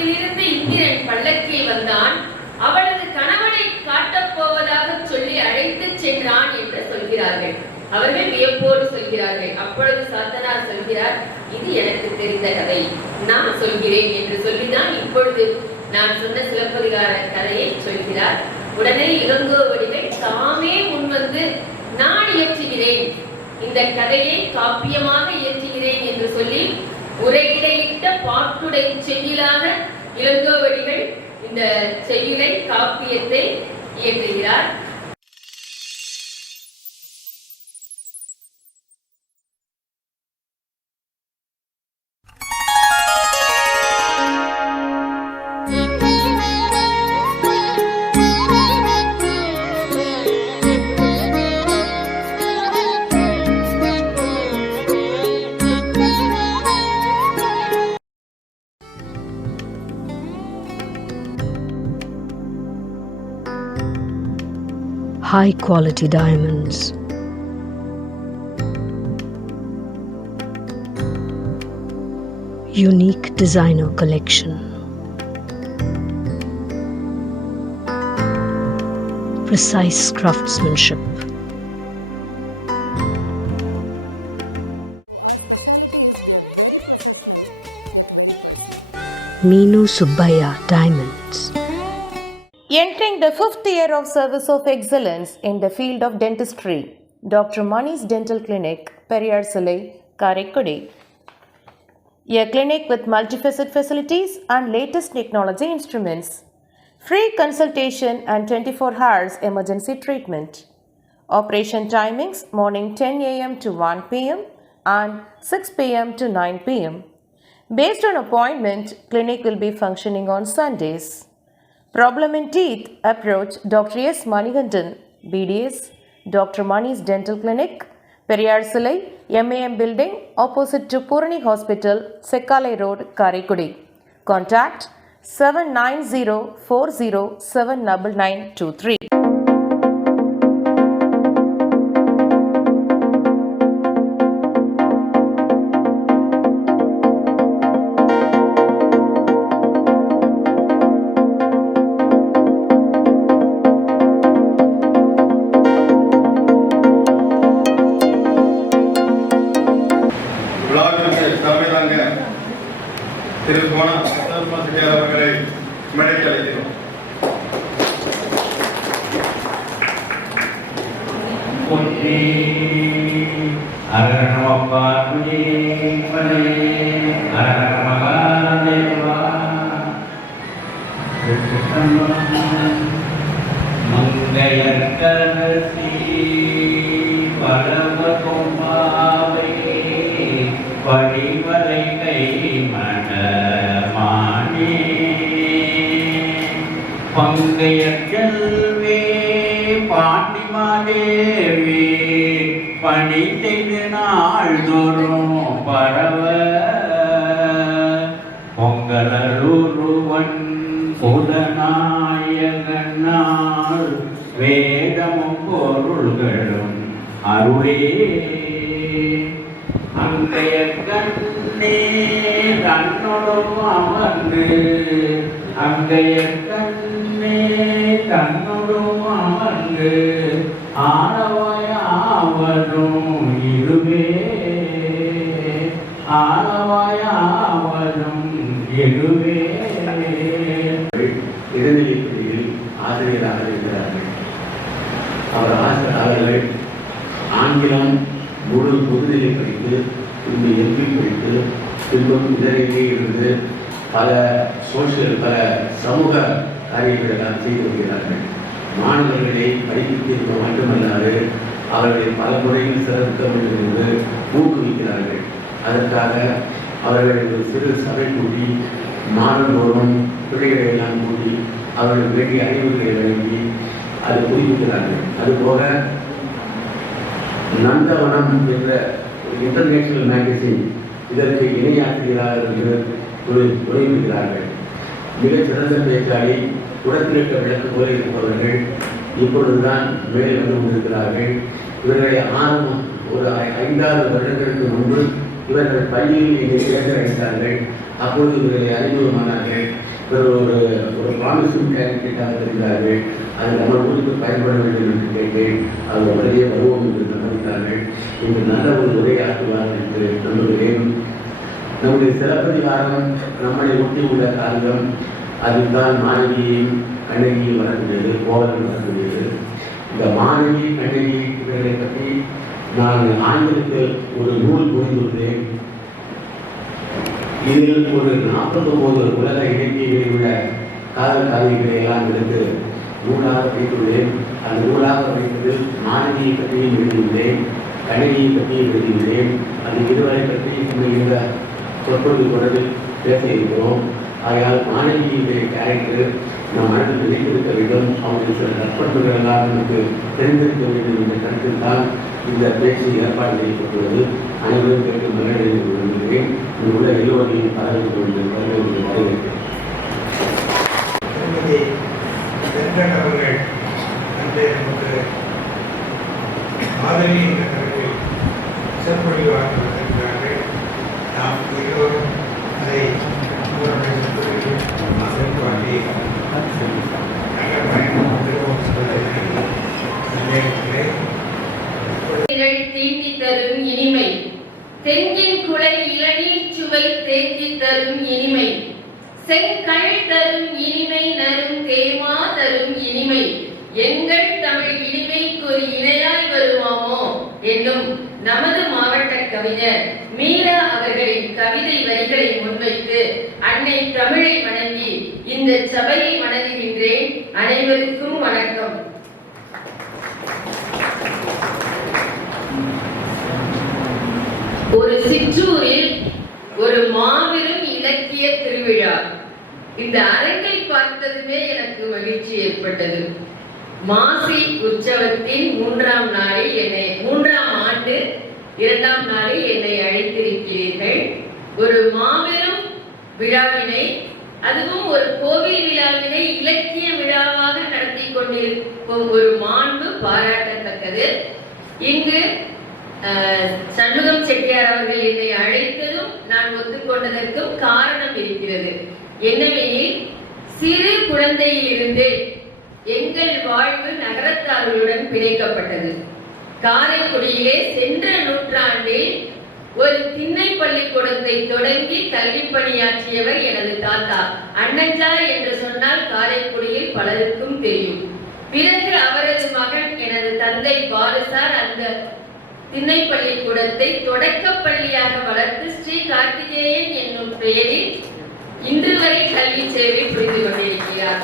வானத்திலிருந்து இந்திரன் பல்லக்கில் வந்தான், அவளது கணவனை காட்டப் போவதாக சொல்லி அழைத்துச் சென்றான் என்று சொல்கிறார்கள். அவர்கள் வியப்போடு சொல்கிறார்கள். அப்பொழுது சாத்தனார் சொல்கிறார், இது எனக்கு தெரிந்த கதை, நான் சொல்கிறேன் என்று சொல்லிதான் இப்பொழுது நான் சொன்ன சிலப்பதிகார கதையை சொல்கிறார். உடனே இளங்கோவடிகள் தாமே முன்வந்து நான் இயற்றுகிறேன், இந்த கதையை காப்பியமாக இயற்றுகிறேன் என்று சொல்லி உரையிடையிட்ட பாட்டுடை செய்யுளாக இளங்கோவடிகள் இந்த செய்யுளை காப்பியத்தை இயற்றுகிறார். High quality diamonds. Unique designer collection. Precise craftsmanship. Meenu Subbaiah Diamonds. Entering the 5th year of service of excellence in the field of dentistry, Dr. Mani's Dental Clinic, Periyar Salai, Karaikudi. A clinic with multifaceted facilities and latest technology instruments. Free consultation and 24 hours emergency treatment. Operation timings morning 10 a.m. to 1 p.m. and 6 p.m. to 9 p.m. Based on appointment, clinic will be functioning on Sundays. Problem in teeth? Approach Dr. S. Manikandan, BDS, Dr. Mani's Dental Clinic, Periyar Salai, MAM Building, opposite to Purani Hospital, Sekkalai Road, Karaikudi. Contact 7904079923. திரு கோணா செட்டியார் அவர்களை மேடைக்கு அழைக்கிறோம். படிவரை கை மணமானே பங்கைய செல்வே பாண்டிமாதேவி பணி செய்து நாள்தோறும் பரவ பொங்கலூருவன் புதநாயகனால் வேதமும் பொருள்களும் அருளே அங்கைய கண்ணே தன்னோடும் அமர்ந்து அங்கைய கண்ணே தன்னோடும் அமர்ந்து ஆளவாயாவதும் இதுவே ஆளவாயாவதும் இதுவே. இடைநிலைப்பள்ளியில் ஆசிரியராக இருக்கிறார்கள். அவர்கள் ஆங்கிலம் முழு பொதுநிலை படித்து பின்பு எம்பி படித்து பின்பும் இதரையே இருந்து பல சமூக காரியங்கள் எல்லாம் செய்து வருகிறார்கள். மாணவர்களை படிப்பிக்க மட்டுமல்லாது அவர்களை பல முறையில் சிறப்பிக்க வேண்டும் என்று ஊக்குவிக்கிறார்கள். அதற்காக அவர்கள் ஒரு சிறு சபை கூட்டி மாதந்தோறும் பிள்ளைகளை எல்லாம் கூட்டி அவர்கள் வேண்டிய அறிவுரைகளை வழங்கி அதை புரிவிக்கிறார்கள். அதுபோக நந்தவனம் என்ற இன்டர்நேஷனல் மேகசின் இதற்கு இணையாசிரியராக உழைக்கிறார்கள். மிகச் சிறந்த பேச்சாளி குடத்திலிட்ட விளக்கு போல இருப்பவர்கள் இப்பொழுதுதான் மேலே வந்து கொண்டிருக்கிறார்கள். இவர்களை ஒரு 5-6 வருடங்களுக்கு முன்பு இவர்கள் பள்ளியில் இங்கே சேர்ந்து அழைத்தார்கள். அப்பொழுது இவர்களை அறிமுகமானார்கள். ஒரு ஒரு ப்ராமிசிங் கேண்டிடேட்டாக இருக்கிறார்கள். அது நம்ம ஊருக்கு பயன்பட வேண்டும் என்று கேட்டேன். அது உடனே வருவோம் என்று நம்பினார்கள். இன்று நல்ல ஒரு உரையாற்றுவார் என்று நம்புகிறேன். நம்முடைய சிறப்பதிகாரம் நம்மளை ஒட்டி உள்ள காரியம் அதுதான் மாணவியையும் கண்ணகியும் வளர்க்கிறது, கோவலன் வளர்க்கிறது. இந்த மாணவி கண்ணகி இவர்களை பற்றி நான் ஆங்கிலத்தில் ஒரு நூல் புரிந்துள்ளேன். இதில் ஒரு 49 உலக இலக்கியங்களில் உள்ள காதல் காவியங்களை எல்லாம் எடுத்து நூலாக வைத்துள்ளேன். அந்த நூலாக வைத்ததில் மாணவியை பற்றியும் எழுதியுள்ளேன், கண்ணகியை பற்றியும் எழுதியுள்ளேன். அது இருவரை பற்றி இந்த சொற்பொழிவு தொடரில் பேச இருக்கிறோம். ஆகையால் மாணவியுடைய கேரக்டர் நம் மனதில் நினைத்திருக்க வேண்டும். அவருடைய சில நற்பண்புகள் எல்லாம் நமக்கு தெரிந்திருக்க வேண்டும் என்ற கருத்தில் தான் இந்த பேச்சு ஏற்பாடு செய்யப்பட்டுள்ளது. அனைவரும் கேட்டு மகிழ்ச்சி விரும்புகிறேன். இங்குள்ள எல்லோரையும் கலந்து கொண்டு வரவேற்கிறேன். அவர்கள் அன்று நமக்கு மாதவி என்ற தலைப்பில் சொற்பொழிவாக வருகிறார்கள். நாம் எல்லோரும் அதை வாட்டி நல்ல பயணம் பெறுவோம் தீண்டி தரும் இனிமை, தெங்கின் குலை இளநீர் சுவை தேக்கி தரும் இனிமை, செங்கல் தரும் இனிமை, நரும் தேமா தரும் இனிமை, எங்கள் தமிழ் இனிமைக்கு ஒரு இணையாய் வருவாமோ என்னும் நமது மாவட்ட கவிஞர் மீரா அவர்களின் கவிதை வரிகளை முன்வைத்து அன்னை தமிழை வணங்கி இந்த சபையை வணங்குகின்றேன். அனைவருக்கும் வணக்கம். ஒரு சிற்றூரில் ஒரு மாபெரும் இலக்கிய திருவிழா. இந்த அரங்கை பார்த்ததுமே எனக்கு மகிழ்ச்சி ஏற்பட்டது. மாசி உற்சவத்தின் 3ஆம் நாளில் என்னை 3ஆம் ஆண்டு 2ஆம் நாளில் என்னை அழைத்திருக்கிறீர்கள். ஒரு மாபெரும் விழாவினை, அதுவும் ஒரு கோவில் விழாவினை இலக்கிய விழாவாக நடத்தி கொண்டிருக்கும் ஒரு மாண்பு பாராட்டத்தக்கது. இங்கு சண்முகம் செட்டியார் அவர்கள் என்னை அழைத்ததும் நான் ஒத்துக்கொண்டதற்கும் காரணம் இருக்கிறது. என்னவெனில் சிறு குழந்தையிலிருந்து எங்கள் வாழ்வு நகரத்தார்களுடன் பிணைக்கப்பட்டது. காரைக்குடியிலே சென்ற நூற்றாண்டில் ஒரு திண்ணை பள்ளிக்கூடத்தை தொடங்கி கல்வி பணியாற்றியவர் எனது தாத்தா. அண்ணஞ்சா என்று சொன்னால் காரைக்குடியில் பலருக்கும் தெரியும். பிறகு அவரது மகன் எனது தந்தை பாலுசார் அந்த திண்ணை பள்ளிக்கூடத்தை தொடக்க பள்ளியாக வளர்த்து ஸ்ரீ கார்த்திகேயன் என்னும் பெயரில் இன்று வரை கல்வி சேவை புரிந்து கொண்டிருக்கிறார்.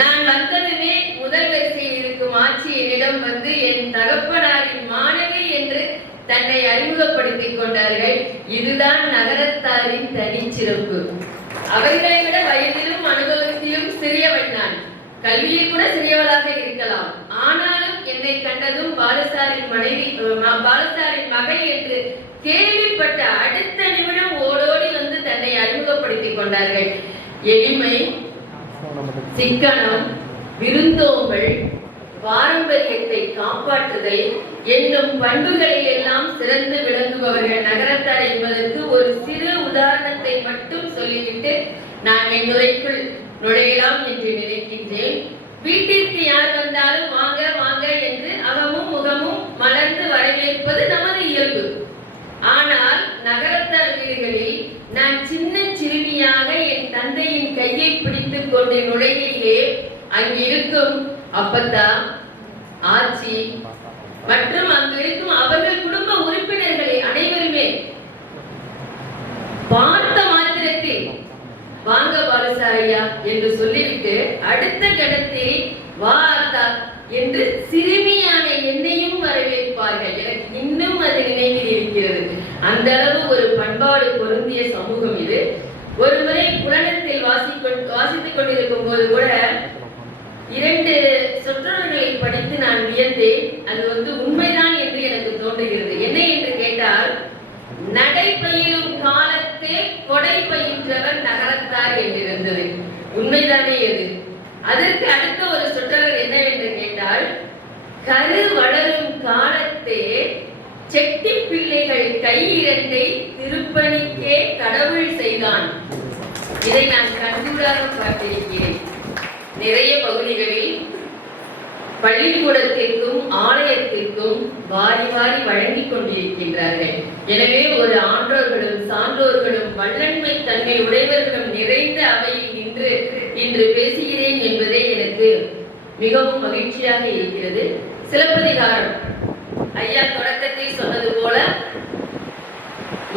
நான் வந்ததுமே முதல் வரிசையில் இருக்கும் ஆட்சி என்னிடம் வந்து என் தகப்பனாரின் மாணவி என்று தன்னை அறிமுகப்படுத்திக் கொண்டார்கள். இதுதான் நகரத்தாரின் தனிச்சிறப்பு. அவர்களை விட வயதிலும் அனுபவத்திலும் சிறியவன் நான். கல்வியில் கூட சிறியவளாக இருக்கலாம். ஆனாலும் என்னை கண்டதும் பாலுசாரின் மனைவி, பாலுசாரின் மகள் என்று கேள்விப்பட்ட அடுத்த நிமிடம் ஓடோடி வந்து தன்னை அறிமுகப்படுத்திக் கொண்டார்கள். எளிமை, சிக்கனம், விருந்தோம்பல், பாரம்பரியத்தை காப்பாற்றுதல் என்னும் பண்புகளில் எல்லாம் சிறந்து விளங்குபவர்கள் நகரத்தார் என்பதற்கு ஒரு சிறு உதாரணத்தை மட்டும் சொல்லிவிட்டு நான் என் உரைக்குள் நுழையலாம் என்று நினைக்கின்றேன். வீட்டிற்கு யார் வந்தாலும் வாங்க வாங்க என்று அகமும் முகமும் மலர்ந்து வரவேற்பது நமது இயல்பு. ஆனால் நகரத்தார் வீடுகளில் நான் சின்ன சிறுமியாக என் தந்தையின் கையை பிடித்துக் கொண்டு நுழையிலே அங்கிருக்கும் அப்பத்தா, ஆச்சி மற்றும் அங்கிருக்கும் அவர்கள் குடும்ப உறுப்பினர்களை அனைவருமே பார்த்த மாத்திரத்தில் வாங்க பாலுசாரையா என்று சொல்லிவிட்டு அடுத்த கணத்தில் வா அத்தா என்று சிறுமியான என்னையும் வரவேற்பார்கள். எனக்கு இன்னும் அது நினைவில் இருக்கிறது. அந்த அளவு ஒரு பண்பாடு பொருந்திய சமூகம் இது. ஒரு முறை புலனத்தில் வாசித்துக் கொண்டிருக்கும் போது கூட 2 சொற்றொடர்களை படித்து நான் வியந்தேன். அது உண்மைதான் என்று எனக்கு தோன்றுகிறது. என்ன என்று கேட்டால், நடைபயிலும் காலத்தே கொடை பயின்றவர் நகரத்தார் என்றிருந்தது. உண்மைதானே அது? அதற்கு அடுத்த ஒரு சொற்றொடர் என்ன என்று கேட்டால், கரு வளரும் காலத்தே செட்டி பிள்ளைகள் கை 2 திருப்பணிக்கே கடவுள் செய்தான். இதை நான் கண்கூடாக பார்த்திருக்கிறேன். நிறைய பகுதிகளில் பள்ளிக்கூடத்திற்கும் ஆலயத்திற்கும் வாரி வாரி வழங்கிக் கொண்டிருக்கின்றார்கள். எனவே ஒரு ஆன்றோர்களும் சான்றோர்களும் வல்லன்மை தன்மை உடையவர்களும் நிறைந்த அவையில் நின்று இன்று பேசுகிறேன் என்பதே எனக்கு மிகவும் மகிழ்ச்சியாக இருக்கிறது. சிலப்பதிகாரம் ஐயா தொடக்கத்தில் சொன்னது போல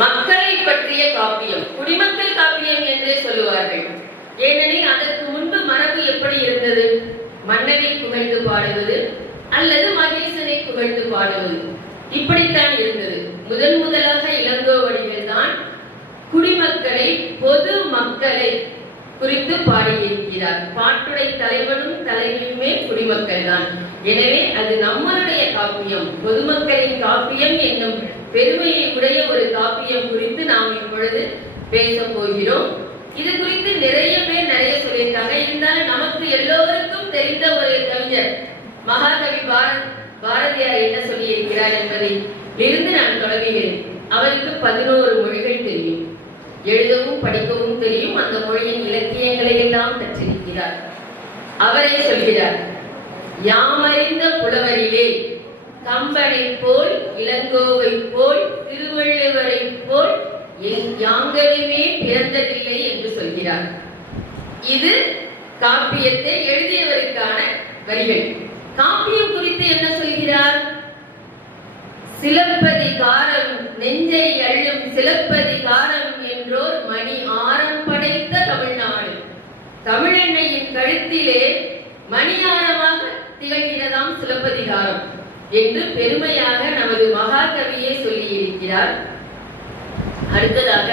மக்களை பற்றிய காப்பியம், குடிமக்கள் காப்பியம் என்றே சொல்லுவார்கள். ஏனெனில் அதற்கு முன்பு மரபு எப்படி இருந்தது? மன்னனை புகழ்ந்து பாடுவது அல்லது மகேசனை புகழ்ந்து பாடுவது, இப்படித்தான் இருந்தது. முதலாக இளங்கோவடிகள் தான் குடிமக்களை, பொது மக்களை குறித்து பாடியிருக்கிறார். பாட்டுடை தலைவனும் தலைவியுமே குடிமக்கள் தான். எனவே அது நம்மளுடைய காப்பியம், பொதுமக்களின் காப்பியம் என்னும் பெருமையை உடைய ஒரு காப்பியம் குறித்து நாம் இப்பொழுது பேச போகிறோம். இது குறித்து நிறைய பேர் நிறைய சொல்லியிருக்காங்க. இருந்தாலும் நமக்கு எல்லோருக்கும் தெரிந்த ஒரு கவிஞர் மகாகவி பாரதியார் என்ன சொல்லி இருக்கிறார் என்பதை இருந்து நான் தொடங்குகிறேன். அவருக்கு 11 மொழிகள் தெரியும், எழுதவும் படிக்கவும் தெரியும், அந்த மொழியின் இலக்கியங்களை எல்லாம் கற்றிருக்கிறார். அவரே சொல்கிறார், யாமறிந்த புலவரிலே கம்பனை போல், இளங்கோவை போல், திருவள்ளுவரை போல் யாங்கருமே பிறந்ததில்லை என்று சொல்கிறார். இது காப்பியத்தை எழுதியவருக்கான வரிகள். காப்பியம் குறித்து என்ன சொல்கிறார்? சிலப்பதிகாரம் நெஞ்சை அள்ளும் சிலப்பதிகாரம் என்றோர் மணி ஆரம் படைத்த தமிழ்நாடு. தமிழெண்ணையின் கழுத்திலே மணியாரமாக திகழ்கிறதாம் சிலப்பதிகாரம் என்று பெருமையாக நமது மகாகவியே சொல்லி இருக்கிறார். அடுத்ததாக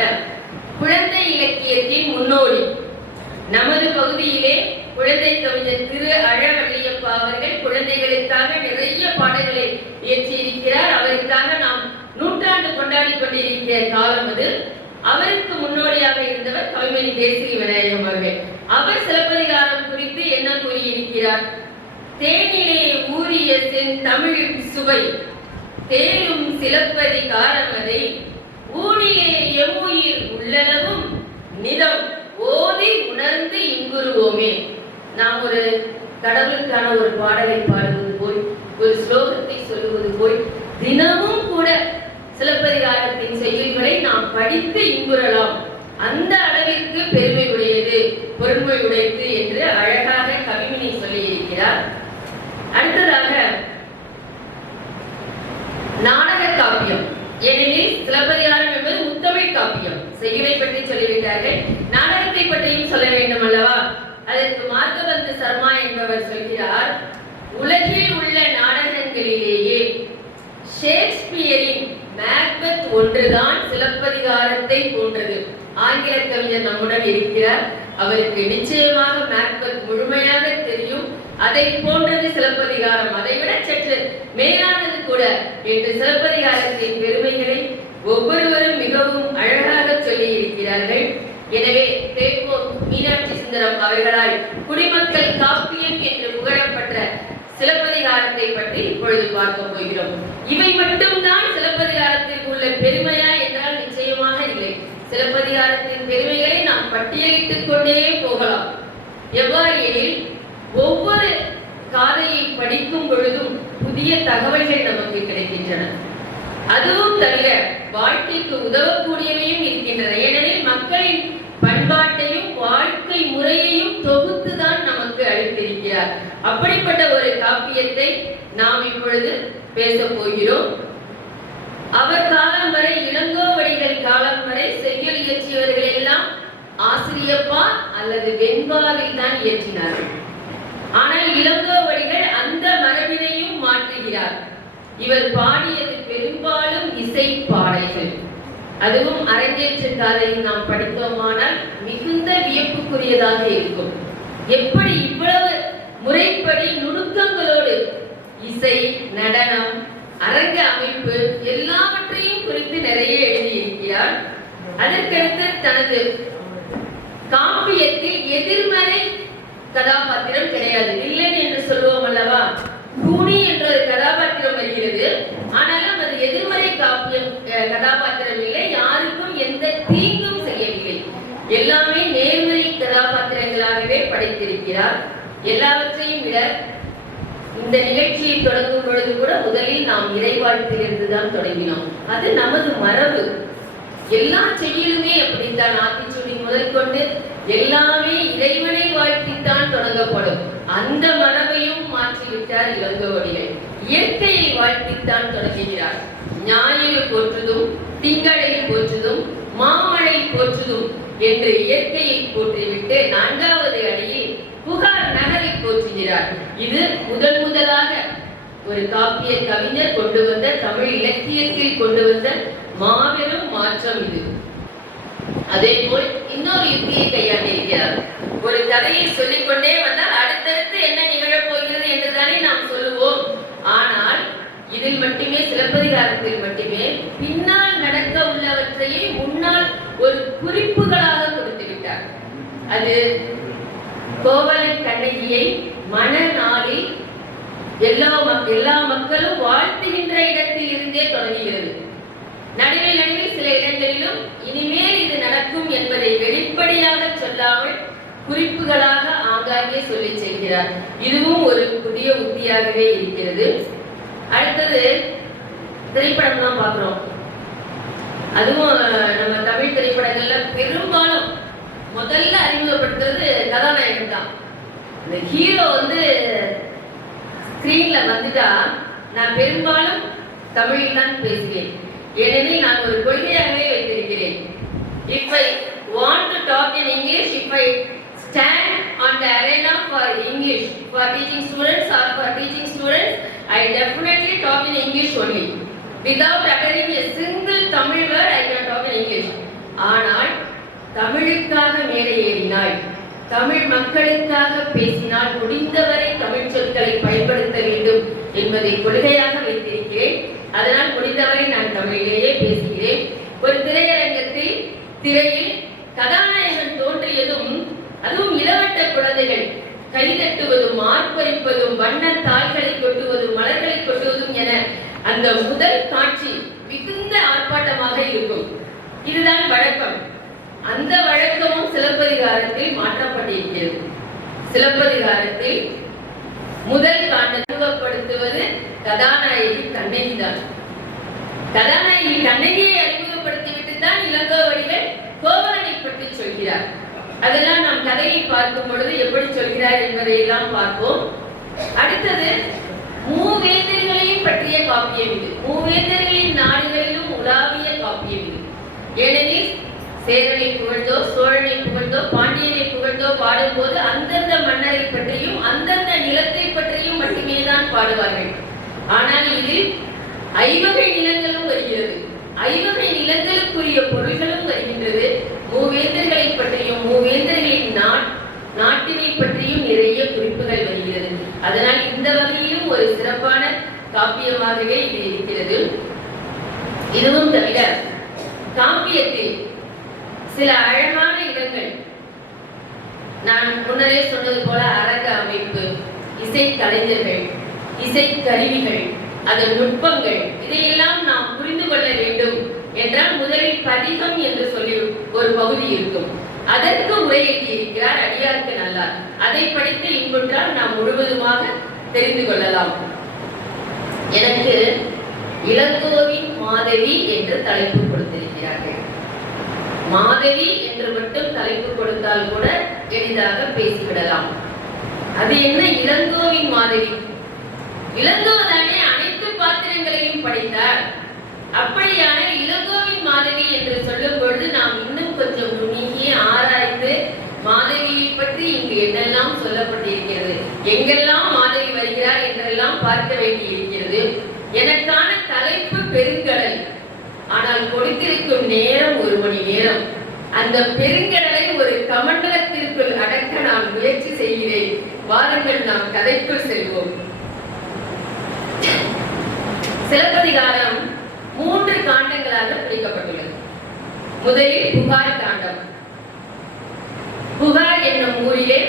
குழந்தை இலக்கியத்தின் முன்னோடி நமது பகுதியிலே குழந்தை கவிஞர் திரு அழவள்ளியப்பா அவர்கள் குழந்தைகளுக்காக நிறைய பாடல்களை இயற்றியிருக்கிறார். அவருக்காக நாம் நூற்றாண்டு கொண்டாடி கொண்டிருக்கிற காலம் அது. அவருக்கு முன்னோடியாக இருந்தவர் கவிமணி தேசிய விநாயகம் அவர்கள். அவர் சிலப்பதிகாரம் குறித்து என்ன கூறியிருக்கிறார்? தேனிலே ஊறிய தமிழ் சுவை தேரும் சிலப்பதிகாரம் அதை ஊனிலே எம்முயிர் உள்ளளவும் நிதம் ஓதி உணர்ந்து இன்புறுவோமே. நாம் ஒரு கடவுளுக்கான ஒரு பாடலை பாடுவது போய், ஒரு ஸ்லோகத்தை சொல்லுவது போய், தினமும் கூட சிலப்பதிகாரத்தின் செய்திகளை நாம் படித்து இன்புறலாம். அந்த அளவிற்கு பெருமை உடையது, பொறுமை உடையது என்று அழகாக கவிமணி சொல்லி இருக்கிறார். அடுத்ததாக நாடக காப்பியம். ஏனெனில் சிலப்பதிகாரம் என்பது முத்தமிழ் காப்பியம். செய்யுளை பற்றி சொல்லிவிட்டார்கள், நாடகத்தை பற்றியும் சொல்ல வேண்டும் அல்லவா? அதற்கு மார்கவந்த சர்மா என்பவர் சொல்கிறார், உலகில் உள்ள நாடகங்களிலேயே ஷேக்ஸ்பியரின் மேக்பெத் ஒன்றுதான் சிலப்பதிகாரத்தை போன்றது. ஆங்கில கவிஞர் நம்முடன் இருக்கிறார், அவருக்கு நிச்சயமாக மேக்பெத் முழுமையாக தெரியும். அதை போன்றது சிலப்பதிகாரம், அதை விட சற்று மேலானது கூட என்று சிலப்பதிகாரத்தின் பெருமைகளை ஒவ்வொருவரும் மிகவும் அழகாக சொல்லி இருக்கிறார்கள். எனவே தேப்போர் மீனாட்சி சுந்தரம் அவர்களால் குடிமக்கள் காப்பியம் என்று புகழப்பட்ட சிலப்பதிகாரத்தை பற்றி இப்பொழுது பார்க்க போகிறோம். இவை மட்டும்தான் சிலப்பதிகாரத்திற்கு உள்ள பெருமையா என்றால் நிச்சயமாக இல்லை. சிலப்பதிகாரத்தின் பெருமைகளை நாம் பட்டியலிட்டுக் கொண்டே போகலாம். எவ்வாறு எனில், ஒவ்வொரு காதையை படிக்கும் பொழுதும் புதிய தகவல்கள் நமக்கு கிடைக்கின்றன. அதுவும் தவிர வாழ்க்கைக்கு உதவக்கூடியவையும் இருக்கின்றன. ஏனெனில் மக்களின் பண்பாட்டையும் வாழ்க்கை முறையையும் தொகுத்துதான் நமக்கு அளித்திருக்கிறார். அப்படிப்பட்ட ஒரு காப்பியத்தை நாம் இப்பொழுது பேச போகிறோம். அவர் காலம் வரை, இளங்கோவடிகள் காலம் வரை செய்யுள் இயற்றியவர்கள் எல்லாம் ஆசிரியப்பா அல்லது வெண்பாவில் தான் இயற்றினார்கள். ஆனால் இளங்கோவடிகள் அந்த மரபினையும் மாற்றுகிறார். இவர் பாடியது பெரும்பாலும் இசை பாடல்கள். அதுவும் அரங்கேற்ற காதையை நாம் படித்தோமானால் மிகுந்த வியப்புக்குரியதாக இருக்கும். எப்படி இவ்வளவு முறைப்படி நுணுக்கங்களோடு இசை, நடனம், அரங்க அமைப்பு எல்லாவற்றையும் குறித்து நிறைய எழுதியிருக்கிறார். அதற்கடுத்து தனது காப்பியத்தில் எதிர்மறை கதாபாத்திரம் கிடையாது. வில்லன் என்று சொல்லுவோம் அல்லவா, கூனி என்ற ஒரு கதாபாத்திரம் வருகிறது. ஆனாலும் அது எதிர்மறை கதாபாத்திரம் இல்லை, யாருக்கும் எந்த தீங்கும் செய்யவில்லை, எல்லாமே நேர்மை படைத்திருக்கிறார். எல்லாவற்றையும் விட இந்த நிகழ்ச்சியை தொடங்கும் பொழுது கூட முதலில் நாம் இறைவாழ்த்திலிருந்து தான் தொடங்கினோம். அது நமது மரபு. எல்லா செய்யுளுமே அப்படித்தான். ஆத்திச்சூடி முதல் கொண்டு எல்லாமே இறைவனை வாழ்த்தித்தான் தொடங்கப்படும். அந்த மரபையும் மாற்றிவிட்டார் இளங்கோவடிகள். இயற்கையை வாழ்த்தித்தான் தொடங்குகிறார். ஞாயிறு போற்றுதும், திங்களை போற்றுதும், மாமழை போற்றுதும் என்று இயற்கையை போற்றிவிட்டு 4வது அடியில் புகார் நகரை போற்றுகிறார். இது முதலாக ஒரு காப்பிய கவிஞர் கொண்டு வந்த, தமிழ் இலக்கியத்தில் கொண்டு வந்த மாபெரும் மாற்றம் இது. அதே போல் இன்னொரு யுக்தியை கையாண்டிருக்கிறார். ஒரு கதையை சொல்லிக்கொண்டே வந்தால் அடுத்தடுத்து என்ன நிகழப் போகிறது என்றுதானே நாம் சொல்லுவோம். ஆனால் இதில் மட்டுமே, சிலப்பதிகாரத்தில் மட்டுமே பின்னால் நடக்க உள்ளவற்றையே முன்னால் ஒரு குறிப்புகளாக கொடுத்து விட்டார். அது கோவலன் கண்ணகியை மணநாளில் எல்லா மக்களும் வாழ்த்துகின்ற இடத்தில் இருந்தே தொடங்குகிறது. நடுவில் சில இடங்களிலும் இனிமேல் இது நடக்கும் என்பதை வெளிப்படையாக சொல்லாமல் குறிப்புகளாக ஆங்காங்கே சொல்லி செல்கிறார். இதுவும் ஒரு புதிய உத்தியாகவே இருக்கிறது. அடுத்தது திரைப்படம் தான் பார்க்கிறோம். அதுவும் நம்ம தமிழ் திரைப்படங்கள்ல பெரும்பாலும் முதல்ல அறிமுகப்படுத்துறது கதாநாயகன் தான். இந்த ஹீரோ ஸ்கிரீன்ல வந்துட்டா நான் பெரும்பாலும் தமிழில் தான் பேசுகிறேன். ஏனெனில் நான் ஒரு கொள்கையாகவே வைத்திருக்கிறேன். If I want to talk in English, if I stand on the arena for English, for teaching students or for teaching students, I definitely talk in English only. Without uttering a single Tamil word, I can talk in English. ஆனால் தமிழுக்காக மேலே ஏறினாய், தமிழ் மக்களுக்காக பேசினால் முடிந்தவரை தமிழ் சொற்களை பயன்படுத்த வேண்டும் என்பதை கொள்கையாக வைத்திருக்கிறேன். அதனால் முடிந்தவரை நான் தமிழிலேயே பேசுகிறேன். ஒரு திரையரங்கத்தில் திரையில் கதாநாயகன் தோன்றியதும், அதுவும் இளவட்ட குழந்தைகள் கைதட்டுவதும், ஆர்ப்பரிப்பதும், வண்ண தாள்களை கொட்டுவதும், மலர்களை கொட்டுவதும் என அந்த முதல் காட்சி மிகுந்த ஆர்ப்பாட்டமாக இருக்கும். இதுதான் வழக்கம். அந்த வழக்கமும் சிலப்பதிகாரத்தில் மாற்றப்பட்டிருக்கிறது. சிலப்பதிகாரத்தில் முதல் அறிமுகப்படுத்துவது கதாநாயகி கண்ணகி தான். கதாநாயகி கண்ணகியை அறிமுகப்படுத்திவிட்டு தான் இளங்கோவடிகள் கோவலனை பற்றி சொல்கிறார். அதெல்லாம் நாம் கதையை பார்க்கும் பொழுது எப்படி சொல்கிறார் என்பதை எல்லாம் பார்ப்போம். அடுத்தது மூவேந்தர்களையும் பற்றிய காப்பியம் இது. மூவேந்தர்களின் நாடுகளிலும் உலாவிய காப்பியம் இது. ஏனெனில் சேரனை புகழ்ந்தோ, சோழனை புகழ்ந்தோ, பாண்டியனை புகழ்ந்தோ பாடும்போது அந்தந்த மன்னரை பற்றியும் அந்தந்த நிலத்தை பற்றியும் மட்டுமே தான் பாடுவார்கள். ஆனால் இதில் ஐவகை நிலங்களும் வருகிறது. ஐவகை நிலங்களுக்குரிய பொருள்களும் வருகின்றது. மூவேந்தர்களை பற்றியும் மூவேந்தர்களின் நாட்டினை பற்றியும் நிறைய குறிப்புகள் வருகிறது. அதனால் இந்த வகையிலும் ஒரு சிறப்பான காப்பியமாகவே இது இருக்கிறது. இதுவும் தவிர காப்பியத்தில் சில அழகான இடங்கள், நான் முன்னரே சொன்னது போல அரங்க அமைப்பு, இசை கலைஞர்கள், இசை கருவிகள், அதன் நுட்பங்கள், இதையெல்லாம் நாம் புரிந்து கொள்ள வேண்டும் என்றால் முதலில் பதிகம் என்று சொல்லி ஒரு பகுதி இருக்கும். அதற்கு உரை எழுதியிருக்கிறார் அடியார்க்கு நல்லார். அதை படித்து இன்புற்றால் நாம் முழுவதுமாக தெரிந்து கொள்ளலாம். எனக்கு இளங்கோவின் மாதவி என்று தலைப்பு கொடுத்திருக்கிறார்கள். மாதவி என்று மட்டும் தலைப்பு கொடுத்தால் கூட எளிதாக பேசிவிடலாம். அது என்ன இளங்கோவின் மாதவி? இளங்கோதானே அனைத்து பாத்திரங்களையும் படைத்தார். அப்படியான இளங்கோவின் மாதவி என்று சொல்லும் பொழுது நாம் இன்னும் கொஞ்சம் நுண்ணியே ஆராய்ந்து மாதவியை பற்றி இங்கு என்னெல்லாம் சொல்லப்பட்டிருக்கிறது, எங்கெல்லாம் மாதவி வருகிறார் என்றெல்லாம் பார்க்க வேண்டி இருக்கிறது. எனக்கான தலைப்பு பெருங்கடல். ஆனால் கொடுத்திருக்கும் நேரம் 1 மணி நேரம். அந்த பெருங்கடலை ஒரு கமண்டலத்திற்குள் அடக்க நான் முயற்சி செய்கிறேன். வாருங்கள், நாம் கதைக்குள் செல்வோம். சிலப்பதிகாரம் 3 காண்டங்களாக பிரிக்கப்பட்டுள்ளது. முதலில் புகார் காண்டம். புகார் என்னும் ஊரிலே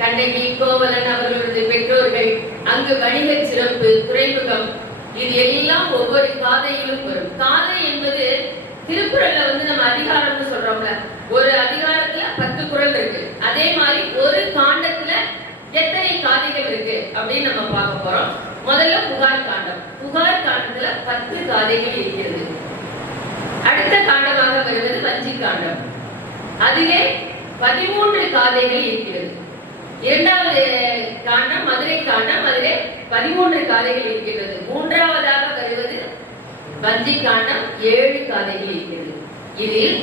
கண்ணகி, கோவலன், அவர்களது பெற்றோர்கள், அங்கு வணிக சிறப்பு, துறைமுகம், இது எல்லாம் ஒவ்வொரு காதையிலும் வரும். காதை என்பது திருக்குறள்ல நம்ம அதிகாரம்னு சொல்றோம்ல, ஒரு அதிகாரத்துல 10 குறள் இருக்கு. அதே மாதிரி ஒரு காண்ட அப்படின்னு நம்ம பார்க்க போறோம். முதல்ல புகார் காண்டம். புகார் காண்டத்துல 10 காதைகள் இருக்கிறது. அடுத்த காண்டமாக வருவது வஞ்சி காண்டம். அதிலே 13 காதைகள் இருக்கிறது. இரண்டாவது காண்டம் மதுரை காண்டம். அதிலே 13 காதைகள் இருக்கிறது. மூன்றாவதாக வருவது வஞ்சி காண்டம். 7 காதைகள் இருக்கிறது. இதில்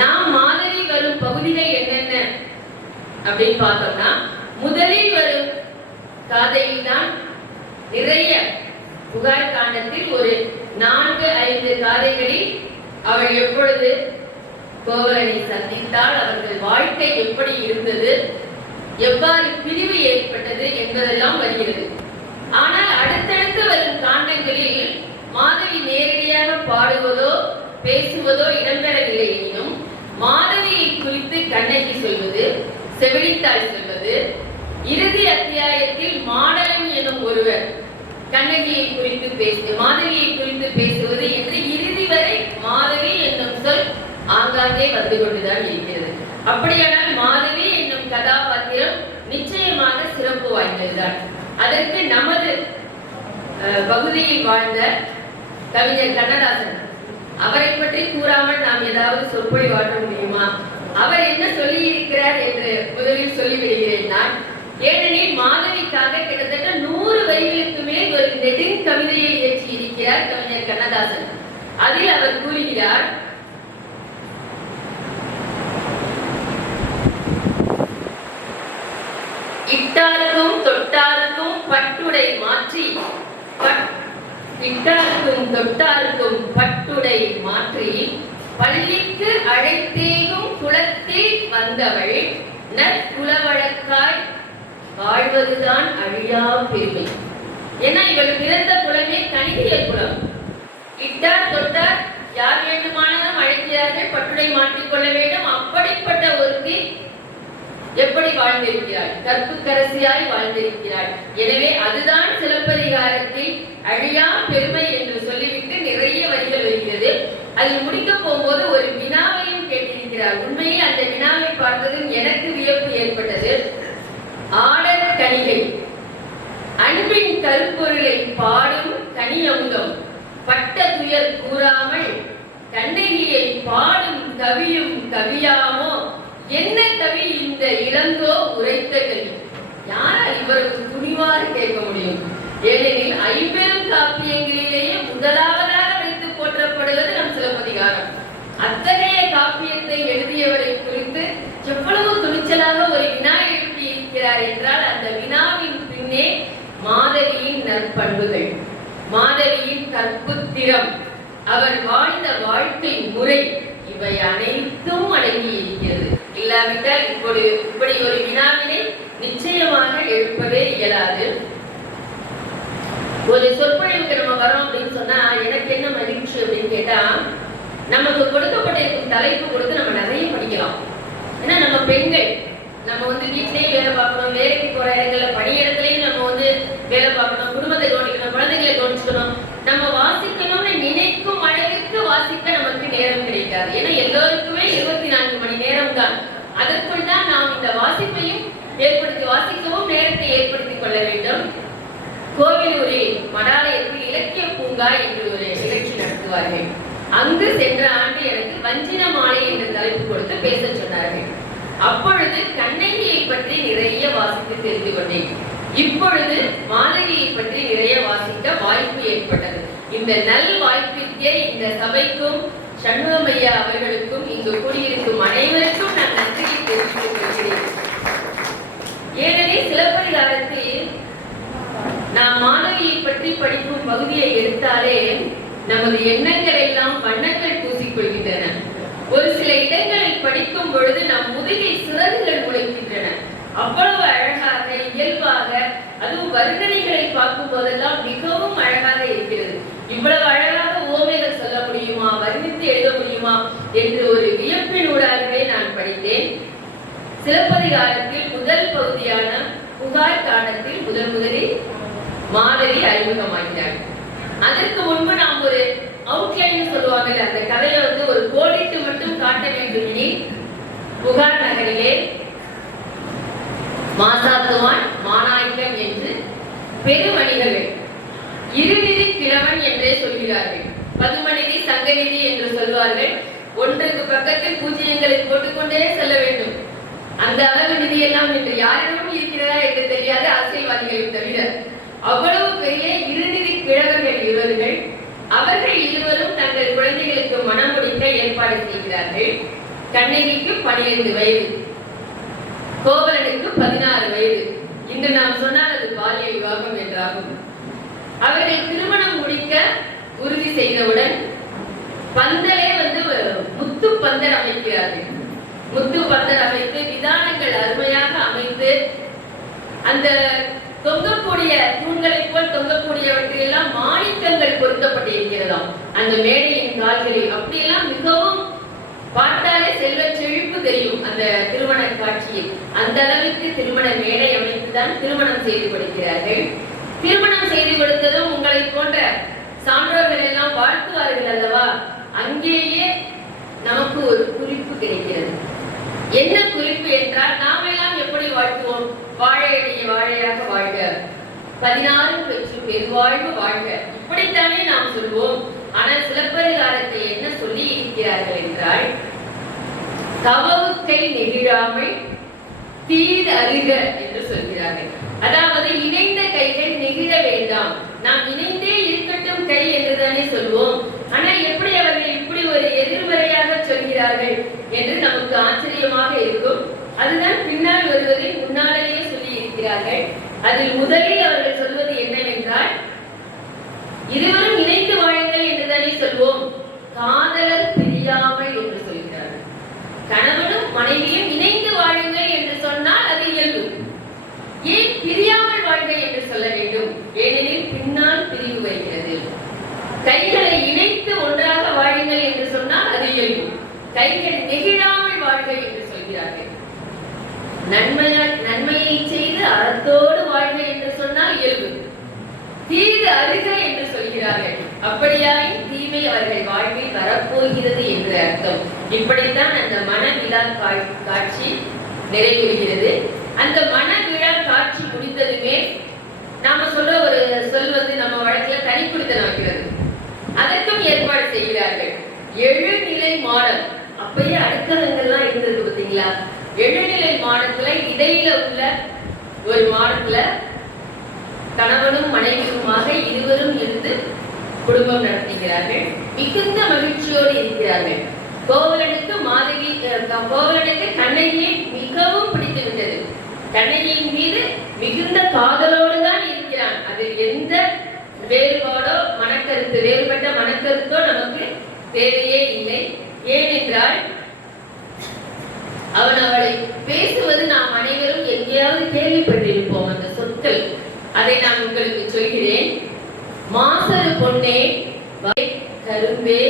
நாம் மாதவி வரும் பகுதிகள் என்னென்ன அப்படின்னு பார்த்தோம்னா, முதலில் வரும் காதையில் தான் நிறைய புகார் காண்டத்தில் ஒரு 4-5 காதைகளில் அவள் எப்பொழுது கோவலனை சந்தித்தால், அவர்கள் வாழ்க்கை எப்படி இருந்தது, எவ்வாறு பிரிவு ஏற்பட்டது என்பதெல்லாம் வருகிறது. ஆனால் அடுத்தடுத்து வரும் காண்டங்களில் மாதவி நேரடியாக பாடுவதோ பேசுவதோ இடம்பெறவில்லை எனினும், மாதவியை குறித்து கண்ணகி சொல்வது, செவிலித்தாய் சொல்வது, இறுதி அத்தியாயத்தில் மாடலன் எனும் ஒருவர் கண்ணகியை குறித்து மாதவியை குறித்து பேசுவது என்று இறுதி வரை மாதவி என்னும் சொல் ஆங்காங்கே வந்து கொண்டுதான் இருக்கிறது. அப்படியானால் மாதவி என்னும் கதாபாத்திரம் நிச்சயமாக சிறப்பு வாய்ந்ததுதான். அதற்கு நமது பகுதியில் வாழ்ந்த கவிஞர் கண்ணதாசன், அவரை பற்றி கூறாமல் நாம் ஏதாவது சொற்பொழிவாற்ற முடியுமா? அவர் என்ன சொல்லி இருக்கிறார் என்று முதலில் சொல்லிவிடுகிறேன் நான். ஏனெனில் மாதவிக்காக கிட்டத்தட்ட 100 வரிகளுக்கு மேல் ஒரு நெடுங் கவிதையை இயற்றி இருக்கிறார் கவிஞர் கண்ணதாசன். அதில் அவர் கூறுகிறார், இட்டார்க்கும் தொட்டார்க்கும் பட்டுடை மாற்றி, இட்டார்க்கும் தொட்டார்க்கும் பட்டுடை மாற்றி, பள்ளிக்கு அழைத்தேகும் குலத்தில் வந்தவள் நற்குலவழக்காய் வாழ்வதுதான் அழியா பெருமை. ஏன்னா இவள் பிறந்த குலமே கணிதிய குலம். இட்டார் தொட்டார் யார் வேண்டுமானாலும் அழைக்கிறார்கள், பட்டுடை மாற்றிக்கொள்ள வேண்டும். அப்படிப்பட்ட ஒருத்தி எப்படி வாழ்ந்திருக்கிறாள்? கற்புக்கரசியாய் வாழ்ந்திருக்கிறாள். எனவே அதுதான் சிலப்பதிகாரத்தில் அழியா பெருமை என்று சொல்லிவிட்டு நிறைய வரிகள் வருகிறது. அதில் முடிக்க போகும்போது ஒரு வினாவையும் கேட்டிருக்கிறார். உண்மையில் அந்த வினாவை பார்த்ததும் எனக்கு வியப்பு ஏற்பட்டது. ஆடல் கனிகை அன்பின் கருப்பொருளை பாடும் கனியமுதம் பட்ட துயர் கூறாமல் கண்ணகியை பாடும் கவியும் கவியாமோ, என்ன கவி இந்த இளங்கோ உரைத்த கவி? யாரால் இவருக்கு துணிவாறு கேட்க முடியும்? ஏனெனில் 50 காப்பியங்களிலேயே முதலாவதாக வைத்து போற்றப்படுவது நம் சிலப்பதிகாரம். அத்தகைய காப்பியத்தை எழுதியவரை குறித்து எவ்வளவு துணிச்சலாக ஒரு வினா எழுப்பி இருக்கிறார் என்றால், அந்த வினாவின் பின்னே மாதவியின் நற்பண்புகள், மாதவியின் கற்புத்திறம், அவர் வாழ்ந்த வாழ்க்கை முறை, இவை அனைத்தும் அடங்கி இருக்கிறது. இல்லாவிட்டால் இப்படி ஒரு வினாவினை நிச்சயமாக எழுப்பவே இயலாது. ஒரு சொற்பொழிவுக்கு நம்ம வரோம் அப்படின்னு சொன்னா எனக்கு என்ன மகிழ்ச்சி அப்படின்னு கேட்டா, நமக்கு கொடுக்கப்பட்டிருக்கும் தலைப்பு கொடுத்து நம்ம நிறைய படிக்கலாம். ஏன்னா நம்ம பெண்கள், நம்ம வீட்டிலேயே வேலை பார்க்கணும், வேலைக்கு போற இடங்கள்ல பணியிடத்திலையும் நம்ம வேலை பார்க்கணும், குடும்பத்தை கவனிக்கணும், குழந்தைகளை கவனிச்சுக்கணும். நம்ம வாசிக்கணும்னு நினைக்கும் அளவிற்கு வாசிக்க நமக்கு நேரம் கிடைக்காது. ஏன்னா எல்லோருக்குமே 24 மணி நேரம் தான். அதற்குள் தான் நாம் இந்த வாசிப்பையும் வாசிக்கவும் நேரத்தை ஏற்படுத்திக் கொள்ள வேண்டும். கோவிலூரில் மடாலயத்தில் இலக்கிய பூங்கா என்று ஒரு நிகழ்ச்சி நடத்துவார்கள். அங்கு சென்ற ஆண்டு எனக்கு வஞ்சின மாலை என்ற தலைப்பு கொடுத்து பேச சொன்னார்கள். அப்பொழுது கண்ணகியை பற்றி நிறைய வாசித்து தெரிந்து கொண்டேன். இப்பொழுது மாதவியை பற்றி நிறைய வாசிக்க வாய்ப்பு ஏற்பட்டது. இந்த நல் வாய்ப்பிற்கே இந்த சபைக்கும் சண்முகமையா அவர்களுக்கும் இங்கு கூடியிருக்கும் அனைவருக்கும் நான் நன்றியை தெரிவித்துக் கொள்கிறேன். ஏனெனில் சிலப்பதிகாரத்தில் நாம் மாதவியை பற்றி படிக்கும் பகுதியை எடுத்தாலே நமது எண்ணங்கள் எல்லாம் வண்ணங்கள் பூசிக்கொள்கின்றன. ஒரு சில இடங்களை படிக்கும் பொழுது நம் முதுகில் சிறகுகள் முளைக்கின்றன. அவ்வளவு அழகாக இயல்பாக, அதுவும் வர்ணனைகளை பார்க்கும் போதெல்லாம் மிகவும் அழகாக இருக்கிறது. இவ்வளவு அழகாக ஓமைகள் சொல்ல முடியுமா, வர்ணித்து எழுத முடியுமா என்று ஒரு வியப்பினூடாகவே நான் படித்தேன். சிலப்பதிகாரத்தில் முதல் பகுதியான புகார் காண்டத்தில் முதலில் மாதவி அறிமுகமாகிறார். அதற்கு முன்பு நாம் ஒரு அவுட்லைன் சொல்லுவாங்கல்ல, அந்த கதையை ஒரு கோடிட்டு மட்டும் காட்ட வேண்டும் எனில், புகார் நகரிலே மாசாத்துவான் மாநாயக்கம் என்று பெருவணிகர்கள் இருநிதி கிழவன் என்றே சொல்கிறார்கள். பதுமநிதி சங்கநிதி என்று சொல்வார்கள். ஒன்றுக்கு பக்கத்தில் பூஜ்ஜியங்களை போட்டுக்கொண்டே செல்ல வேண்டும். அந்த அளவு நிதியெல்லாம் இன்று யாரிடமும் இருக்கிறதா என்று தெரியாது, அரசியல்வாதிகளை தவிர. அவ்வளவு பெரிய இருநிதி கிழவர்கள் இவர்கள். அவர்கள் இருவரும் தங்கள் குழந்தைகளுக்கு மனம் முடிக்க ஏற்பாடு செய்கிறார்கள். கண்ணகிக்கு 12 வயது, கோவலனுக்கு 16 வயது. இன்று நாம் சொன்னால் அது பாலிய விவாகம் என்றாகும். அவர்கள் திருமணம் முடிக்க உறுதி செய்தவுடன் பந்தலே முத்து பந்தல் அமைக்கிறார்கள். முத்து பந்தல் அமைத்து விதானங்கள் அருமையாக அமைத்து அந்த தொங்கக்கூடிய தூண்களை போல் தொங்கக்கூடியவற்றையெல்லாம் மாணிக்கங்கள் பொருத்தப்பட்டிருக்கிறதாம் அந்த மேடையின் கால்களில். அப்படியெல்லாம் மிகவும் பார்த்தாலே செல்வ செழிப்பு தெரியும் அந்த திருமண காட்சியில். அந்த அளவுக்கு திருமண மேடை அமைத்துதான் திருமணம் செய்து கொடுக்கிறார்கள். திருமணம் செய்து கொடுத்ததும் உங்களை போன்ற சான்றோர்கள் எல்லாம் வாழ்த்துவார்கள் அல்லவா? அங்கேயே நமக்கு ஒரு குறிப்பு கிடைக்கிறது. என்ன குறிப்பு என்றால், நாம் எல்லாம் எப்படி வாழ்த்துவோம்? வாழையடிய வாழையாக வாழ்க, 16 பெற்று பெருவாழ்வு வாழ்க, இப்படித்தானே நாம் சொல்வோம். ஆனால் சிலப்பதிகாரத்தை என்ன சொல்லி இருக்கிறார்கள் என்றால், தவவுக்கை நெகிழாமை தீது அருக என்று சொல்கிறார்கள். அதாவது இணைந்த கைகள் நெகிழ வேண்டாம், நாம் இணைந்தே இருக்கட்டும் கை என்றுதானே சொல்வோம். ஆனால் எப்படி அவர்கள் இப்படி ஒரு எதிர்மறையாக சொல்கிறார்கள் என்று நமக்கு ஆச்சரியமாக இருக்கும். அதுதான் பின்னால் வருவதை முன்னாலேயே சொல்லி இருக்கிறார்கள். அதில் முதலில் அவர்கள் சொல்வது என்னவென்றால், இருவரும் இணைந்து வாழுங்கள் என்றுதானே சொல்வோம். காதலர் பிரியாமல் என்று சொல்கிறார்கள். கணவனும் மனைவியும் இணைந்து வாழுங்கள் என்று சொன்னால் அது இயல்பு. ஏன் பிரியாமல் வாழ்க என்று சொல்ல வேண்டும்? ஏனெனில் பின்னால் பிரிவு வருகிறது. கைகளை இணைத்து ஒன்றாக வாழுங்கள் என்று சொன்னால் அது இயல்பு. கைகள் நெகிழாமல் வாழ்க என்று சொல்கிறார்கள். நன்மையை செய்து அறத்தோடு வாழ்க என்று சொன்னால் இயல்பு. தீது அருக என்று சொல்கிறார்கள். அப்படியாய் தீமை அவர்கள் வாழ்வில் வரப்போகிறது என்று அர்த்தம். இப்படித்தான் அந்த மனவிழா காட்சி நிறைவேறுகிறது. அந்த மனவிழா காட்சி முடிந்ததுமே நாம சொல்வது நம்ம வழக்குல தனி குடித்தனம் வைக்கிறது. அதற்கும் ஏற்பாடு செய்கிறார்கள். 7 நிலை மாடம். அப்பயே அடுக்கலங்கள்லாம் இருந்தது பார்த்தீங்களா? 7 நிலை மாடத்துல இடையில உள்ள ஒரு மாடத்துல கணவனும் மனைவியுமாக இருவரும் இருந்து குடும்பம் நடத்துகிறார்கள். மிகுந்த மகிழ்ச்சியோடு இருக்கிறார்கள். கோவலனுக்கு கண்ணகியை மிகவும் பிடித்து விட்டது. கண்ணகியின் மீது மிகுந்த காதலோடு தான் இருக்கிறான். அதில் எந்த வேறுபட்ட மனக்கருத்தோ நமக்கு தேவையே இல்லை. ஏனென்றால் அவளை பேசுவது நாம் அனைவரும் எங்கேயாவது கேள்விப்பட்டிருப்போம் அந்த சொற்கள். அதை நான் உங்களுக்கு சொல்கிறேன். மாசரு பொன்னே, கரும்பே,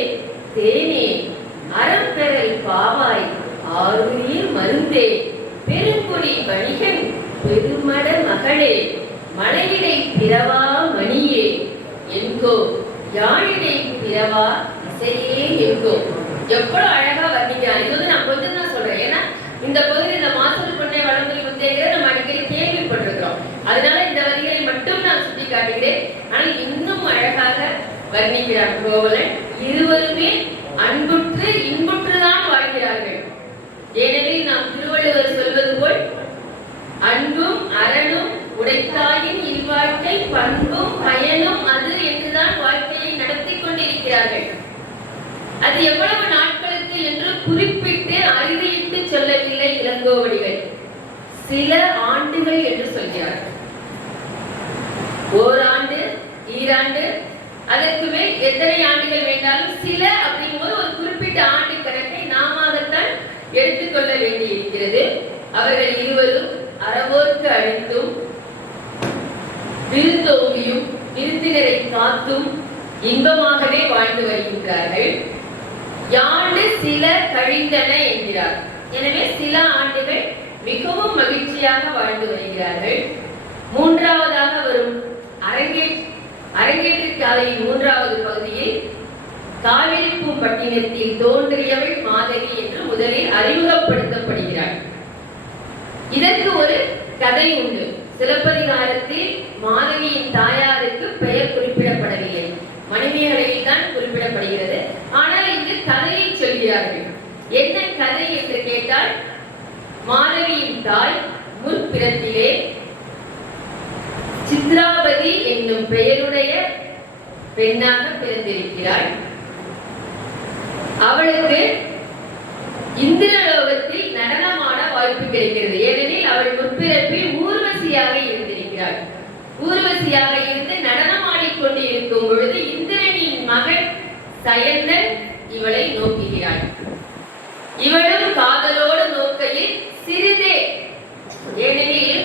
தேனே, அறம்பெறல் பாவாய், ஆறுநீர் மருந்தே, பெருங்குடி வணிகன், பெருமட மகளே, மலையிடை பிறவா மணியே என்கோ, யாழிடை பிறவா இசையே என்கோ. எவ்வளவு அழகா வர்ணிக்கிறான். இது நான் கொஞ்சம் தான் சொல்றேன். ஏன்னா இந்த பகுதி இந்த மாசரு பொண்ணை வளர்ந்து முத்தேங்கிற நம்ம அடிக்கடி கேள்விப்பட்டிருக்கிறோம். அதனால இந்த வரிகளை மட்டும் நான் சுட்டி காட்டுகிறேன். ஆனால் இன்னும் அழகாக வர்ணிக்கிறார் கோவலன். இருவருமே அன்புற்று இன்புற்றுதான் வாழ்கிறார்கள். ஏனெனில் நாம் திருவள்ளுவர் சொல்வது போல், அன்பும் அரணும் உடைத்தாயின் இல்வாழ்க்கை பண்பும் பயனும் அது என்றுதான் வாழ்க்கையை நடத்தி கொண்டிருக்கிறார்கள். அது எவ்வளவு நாட்களுக்கு என்று குறிப்பிட்டு அறுதியிட்டு சொல்லவில்லை இளங்கோவடிகள். சில ஆண்டுகள் என்று சொல்கிறார்கள். ஓராண்டு, ஈராண்டு, அதற்கு மேல் எத்தனை ஆண்டுகள் வேண்டாலும் சில அப்படிங்கும்போது ஒரு குறிப்பிட்ட ஆண்டு கணக்கை நாமத்தான் எடுத்துக்கொள்ள வேண்டி இருக்கிறது. அவர்கள் இருவரும் அறவோர்க்கு அழித்தும் விருந்தோம்பியும் விருந்தினரை காத்தும் இன்பமாகவே வாழ்ந்து வருகின்றார்கள். யாண்டு சில கழிந்தன என்கிறார். எனவே சில ஆண்டுகள் மிகவும் மகிழ்ச்சியாக வாழ்ந்து வருகிறார்கள். மூன்றாவதாக வரும் அரங்கேற்று காலையின் 3வது பகுதியில் காவிரிப்பூம்பட்டினத்தில் தோன்றியவள் மாதவி என்று முதலில் அறிமுகப்படுத்தப்படுகிறார். இதற்கு ஒரு கதை உண்டு. சிலப்பதிகாரத்தில் மாதவியின் தாயாருக்கு பெயர் குறிப்பிடப்படவில்லை, மணிமேகலையில் தான் குறிப்பிடப்படுகிறது. ஆனால் இங்கு கதையை சொல்கிறார்கள். என்ன கதை என்று கேட்டால், மாதவியின் தாய் முற்பிறத்திலே சித்ராபதி என்னும் பெயருடைய பெண்ணாக பிறந்திருக்கிறாள். அவளுக்கு இந்திரலோகத்தில் நடனமாட வாய்ப்பு கிடைக்கிறது. ஏனெனில் அவள் முற்பிறப்பில் ஊர்வசியாக இருந்திருக்கிறாள். ஊர்வசியாக இருந்து நடனமாடிக் கொண்டு இருக்கும் பொழுது இந்திரனின் மகள் சயந்தன் இவளை நோக்குகிறாள். இவளும் காதலோடு நோக்கையில் சிறிதே, ஏனெனில்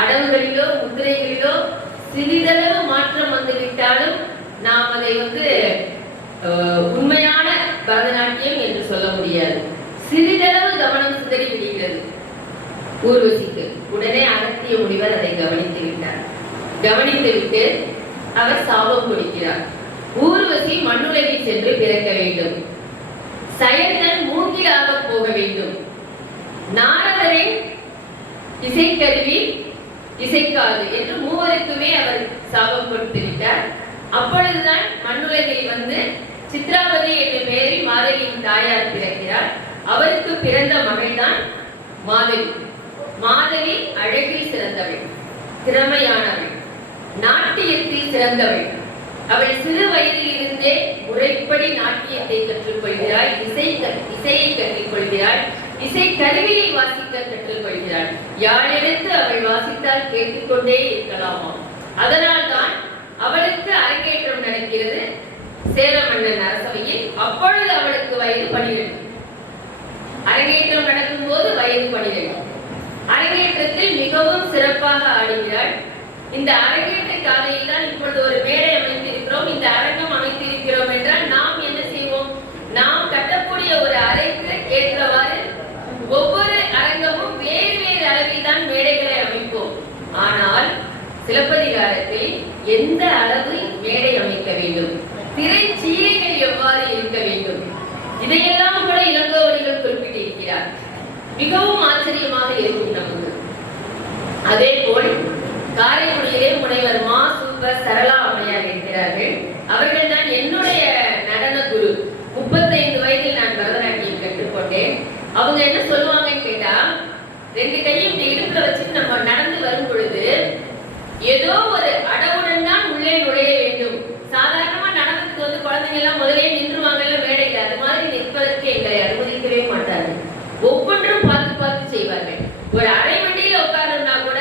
அடவுகளிலோ முத்திரைகளிலோ சிறிதளவு மாற்றம் வந்துவிட்டாலும் நாம் அதை உண்மையான பரதநாட்டியம் என்று சொல்ல முடியாது. சிறிதளவு கவனம் சிதறி விடுகிறது ஊர்வசிக்கு. உடனே அகத்திய முனிவர் அதை கவனித்து விட்டார். கவனித்துவிட்டு அவர் சாபம் கொடுக்கிறார். ஊர்வசி மண்ணுலகில் சென்று பிறக்க வேண்டும், சயந்தன் மூங்கிலாக போக வேண்டும், நாரதரின் இசைக்கருவி இசைக்காது என்று மூவருக்குமே அவர் சாபம் கொடுத்திருக்கிறார். அப்பொழுதுதான் மண்ணுலகில் சித்ராவதி என்ற பெயரில் மாதவியின் தாயார் பிறக்கிறார். அவருக்கு பிறந்த மகள்தான் மாதவி. மாதவி அழகில் சிறந்தவள், திறமையானவள், நாட்டியத்தில் சிறந்தவள். அவள் சிறு வயதில் இருந்தே முறைப்படி நாட்டியத்தை கற்றுக்கொள்கிறாள், இசையை கற்றுக்கொள்கிறாள், இசை கருவியை வாசிக்க கற்றுக்கொள்கிறாள். யாழெடுத்து அவள் வாசித்தால் கேட்டுக்கொண்டே இருக்கலாமா. அதனால்தான் அவளுக்கு அரங்கேற்றம் நடக்கிறது சேர மன்னன் அரசவையில். அப்பொழுது அவளுக்கு வயது 12. அரங்கேற்றம் நடக்கும் போது வயது 12. அரங்கேற்றத்தில் மிகவும் சிறப்பாக ஆடுகிறாள். இந்த அரங்கேற்ற காலையில் தான் இப்பொழுது ஒரு மேடை அமைத்திருக்கிறோம், இந்த அரங்கம் அமைத்திருக்கிறோம் என்றால் நாம் என்ன செய்வோம்? நாம் கட்டக்கூடிய ஒரு அறைக்கு ஏற்றவாறு ஒவ்வொரு அரங்கமும் வேறு வேறு அளவில் தான் மேடைகளை அமைப்போம். ஆனால் சிலப்பதிகாரத்தில் எந்த அளவு மேடை அமைக்க வேண்டும், திரைச்சீலைகள் எவ்வாறு இருக்க வேண்டும், இதையெல்லாம் கூட இளங்கோவடிகள் குறிப்பிட்டிருக்கிறார். மிகவும் ஆச்சரியமாக இருக்கும் நமக்கு. அதே போல் காரைக்குடியிலே முனைவர் மா சூப்பர் சரளா அம்மையார் இருக்கிறார்கள். அவர்கள் தான் என்னுடைய நடன குரு. 35 வயதில் நான் பரதநாட்டியம் கற்றுக்கொண்டேன். அவங்க என்ன சொல்லுவாங்கன்னு கேட்டா, 2 கையும் இடுப்புல வச்சுட்டு நம்ம நடந்து வரும் பொழுது ஏதோ ஒரு அடவுடன் தான் உள்ளே நுழைய வேண்டும். சாதாரணமா நடனத்துக்கு குழந்தைங்க எல்லாம் முதலே நின்றுவாங்கல்ல மேடையில, அது மாதிரி நிற்பதற்கு எங்களை அனுமதிக்கவே மாட்டார்கள். ஒவ்வொன்றும் பார்த்து பார்த்து செய்வார்கள். ஒரு அரை வண்டியில உட்காரணும்னா கூட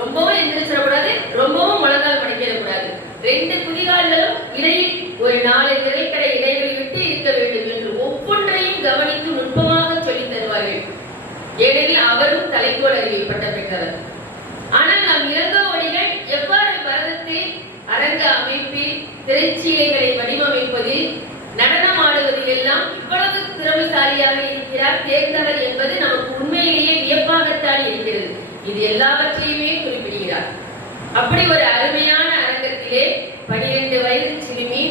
ரொம்பவும் எந்திரிச்சிடக்கூடாது, ரொம்பவும் முழங்கால் மடிக்கிடக்கூடாது. 2 குதிகால்களும் இடையில் ஒரு 4 திரைக்கடை இடைவெளி விட்டு இருக்க வேண்டும் என்று ஒவ்வொன்றையும் கவனித்து நுட்பமாக சொல்லி தருவார்கள். ஏனெனில் அவரும் தலைக்கோள் அறிவை பட்டம் பெற்றவர். ஆனால் நாம் இளங்கோவடிகள் எவ்வாறு பரதத்தில் அரங்க அமைப்பில் திரைச்சீலைகளை வடிவமைப்பதில் நடனம் ஆடுவதில் எல்லாம் இவ்வளவு திறமைசாலியாக இருக்கிறார், தேர்ந்தவர் என்பது நமக்கு உண்மையிலேயே வியப்பாகத்தான் இருக்கிறது. இது எல்லாவற்றையுமே குறிப்பிடுகிறார். அப்படி ஒரு அருமையான அரங்கத்திலே 12 வயது சிறுமி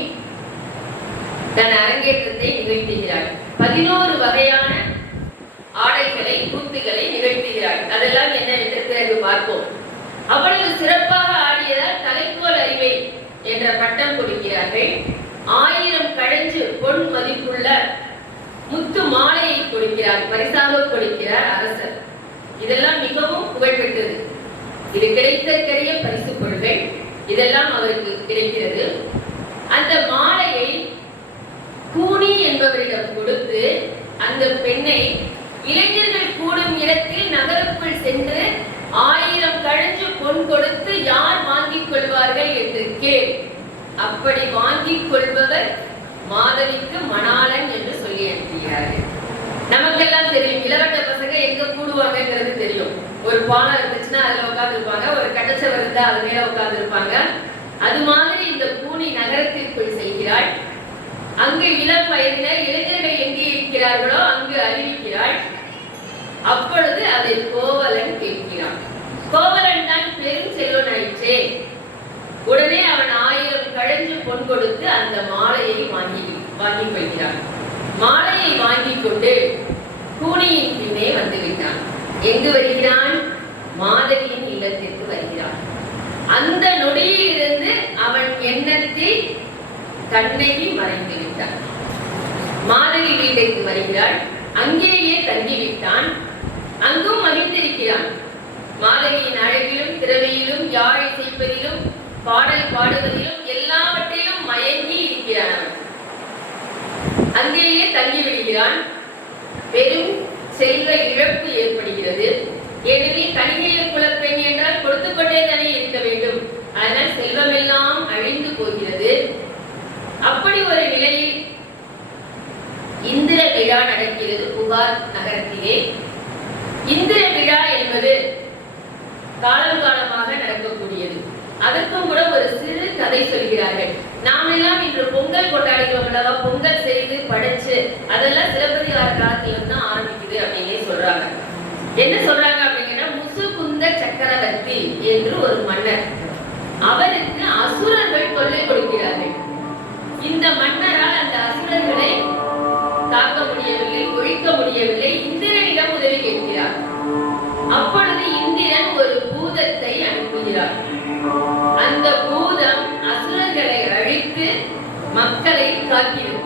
தன் அரங்கேற்றத்தை நிகழ்த்துகிறாள். 11 வகையான ஆடைகளை கூத்துகளை நிகழ்த்துகிறாள். அதெல்லாம் என்னவென்று பிறகு பார்ப்போம். அவ்வளவு சிறப்பாக ஆடியதால் தலைக்கோல் அறிவை என்ற பட்டம் கொடுக்கிறார்கள். 1000 கழஞ்சு பொன் மதிப்புள்ள முத்து மாலையை கொடுக்கிறார், பரிசாக கொடுக்கிறார் அரசர். இதெல்லாம் மிகவும் புகழ்பெற்றது. இது கிடைத்தற்கரிய பரிசு பொருள்கள். இதெல்லாம் அவருக்கு கிடைக்கிறது. அந்த மாலையை கூனி என்பவரிடம் கொடுத்து அந்த பெண்ணை இளைஞர்கள் கூடும் இடத்தில் நகருக்குள் சென்று 1000 கழஞ்சு பொன் கொடுத்து யார் வாங்கிக் கொள்வார்கள் என்று கேள். அப்படி வாங்கிக் கொள்பவர் மாதவிக்கு மணாளன் என்று சொல்லி அனுப்புகிறார்கள். நமக்கெல்லாம் தெரியும், இளவட்ட பசங்க எங்க கூடுவாங்கிறது தெரியும். ஒரு பாலம் இருந்துச்சுன்னா அதுல உட்கார்ந்து இருப்பாங்க, ஒரு கட்டச்சவர் இருந்தா அது மேல உட்கார்ந்து இருப்பாங்க. அது மாதிரி இந்த கூனி நகரத்திற்குள் செல்கிறாள். அங்கு இளம் வயதினர் இளைஞர்கள் எங்கே இருக்கிறார்களோ அங்கு அறிவிக்கிறாள். அப்பொழுது அதை கோவலன் கேட்கிறான். கோவலன் தான் பெரும் செல்வன் ஆயிற்றே. உடனே அவன் 1000 கழஞ்சு பொன் கொடுத்து அந்த மாலையை வாங்கி கொள்கிறான். மாலையை வாங்கி கொண்டு கூனியின் பின்னே வந்து விட்டான். எங்கு வருகிறான்? மாதவியின் இல்லத்திற்கு வருகிறான். அந்த நொடியிலிருந்து அவன் எண்ணத்தில் கண்ணகி மறைந்து விட்டான். மாதவி வீட்டுக்கு வருகிறாள். அங்கேயே தங்கிவிட்டான். அங்கும் மகிழ்ந்திருக்கிறான். மாதவியின் அழகிலும் திறமையிலும் யாழ் இசைப்பதிலும் பாடல் பாடுவதிலும் எல்லாவற்றிலும் மயங்கி இருக்கிறான். அங்கேயே தங்கிவிடுகிறான். பெரும் செல்வ இழப்பு ஏற்படுகிறது. ஏனெனில் கணிகையில் குலப்பெண் என்றால் கொடுத்து கொண்டே தானே இருக்க வேண்டும். அதனால் செல்வமெல்லாம் அழிந்து போகிறது. அப்படி ஒரு நிலையில் இந்திர விழா நடக்கிறது புகார் நகரத்திலே. இந்திர விழா என்பது காலம் காலமாக நடக்கக்கூடியது. அதற்கும் கூட ஒரு சிறு கதை சொல்கிறார்கள். நாம் எல்லாம் இன்று பொங்கல் கொண்டாடுகிறோம் அல்லவா? பொங்கல் செய்து படைச்சு அதெல்லாம் சிலப்பதிகார காலத்துல தான் ஆரம்பிக்குது அப்படின்னு சொல்றாங்க. என்ன சொல்றாங்க அப்படின்னா, முசுகுந்த சக்கரவர்த்தி என்று ஒரு மன்னர். அவருக்கு அசுரர்கள் தொல்லை கொடுக்கிறார்கள். இந்த மன்னரால் அந்த அசுரர்களை தாக்க முடியவில்லை, ஒழிக்க முடியவில்லை. இந்திரனிடம் உதவி கேட்கிறார். அப்பொழுது இந்திரன் ஒரு பூதத்தை அனுப்புகிறார். அந்த பூதம் அசுரர்களை அழித்து மக்களை காக்கிறது.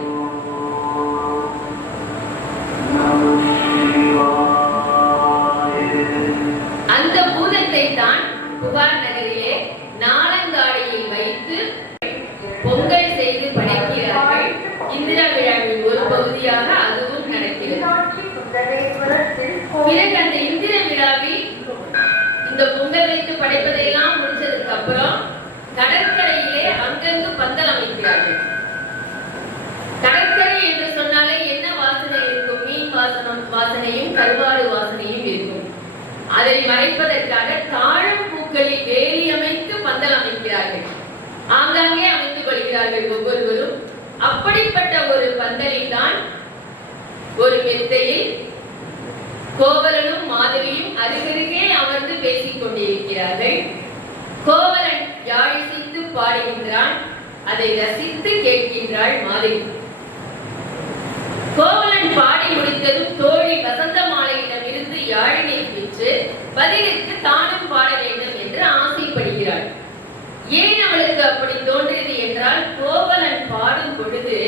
அந்த பூதத்தை தான் புகார் நகரிலே நாளங்காடியில் வைத்து பொங்கல் செய்து படைக்கிறார்கள். இந்திர விழாவின் ஒரு பகுதியாக அதுவும் நடக்கிறது. பிறகு அந்த இந்திர விழாவில் இந்த பொங்கல் வைத்து படைப்பதெல்லாம் முடிச்சதுக்கு அப்புறம் கடற்கரையிலே அங்கங்கு பந்தல் அமைக்கிறார்கள். கடற்கரை என்று சொன்னாலே என்ன வாசனை இருக்கும்? மீன் வாசனையும் கருவாடு வாசனையும் இருக்கும். அதை மறைப்பதற்காக தாழம் பூக்களில் வேலி அமைத்து பந்தல் அமைக்கிறார்கள். ஆங்காங்கே அமைத்துக் கொள்கிறார்கள் ஒவ்வொருவரும். அப்படிப்பட்ட ஒரு பந்தலில் தான் ஒரு மெத்தையில் கோவலனும் மாதவியும் அருகருகே அமர்ந்து பேசிக் கொண்டிருக்கிறார்கள். கோவலன் யாழிசைத்து பாடுகின்றான். அதை ரசித்து கேட்கின்றாள் மாதவி. கோவலன் பாடி முடித்ததும் தோழி வசந்த மாலையிடம் இருந்து யாழினை பெற்று பதிலுக்கு தானும் பாட வேண்டும் என்று ஆசைப்படுகிறாள். ஏன் அவளுக்கு அப்படி தோன்றியது என்றால், கோவலன் பாடும் பொழுது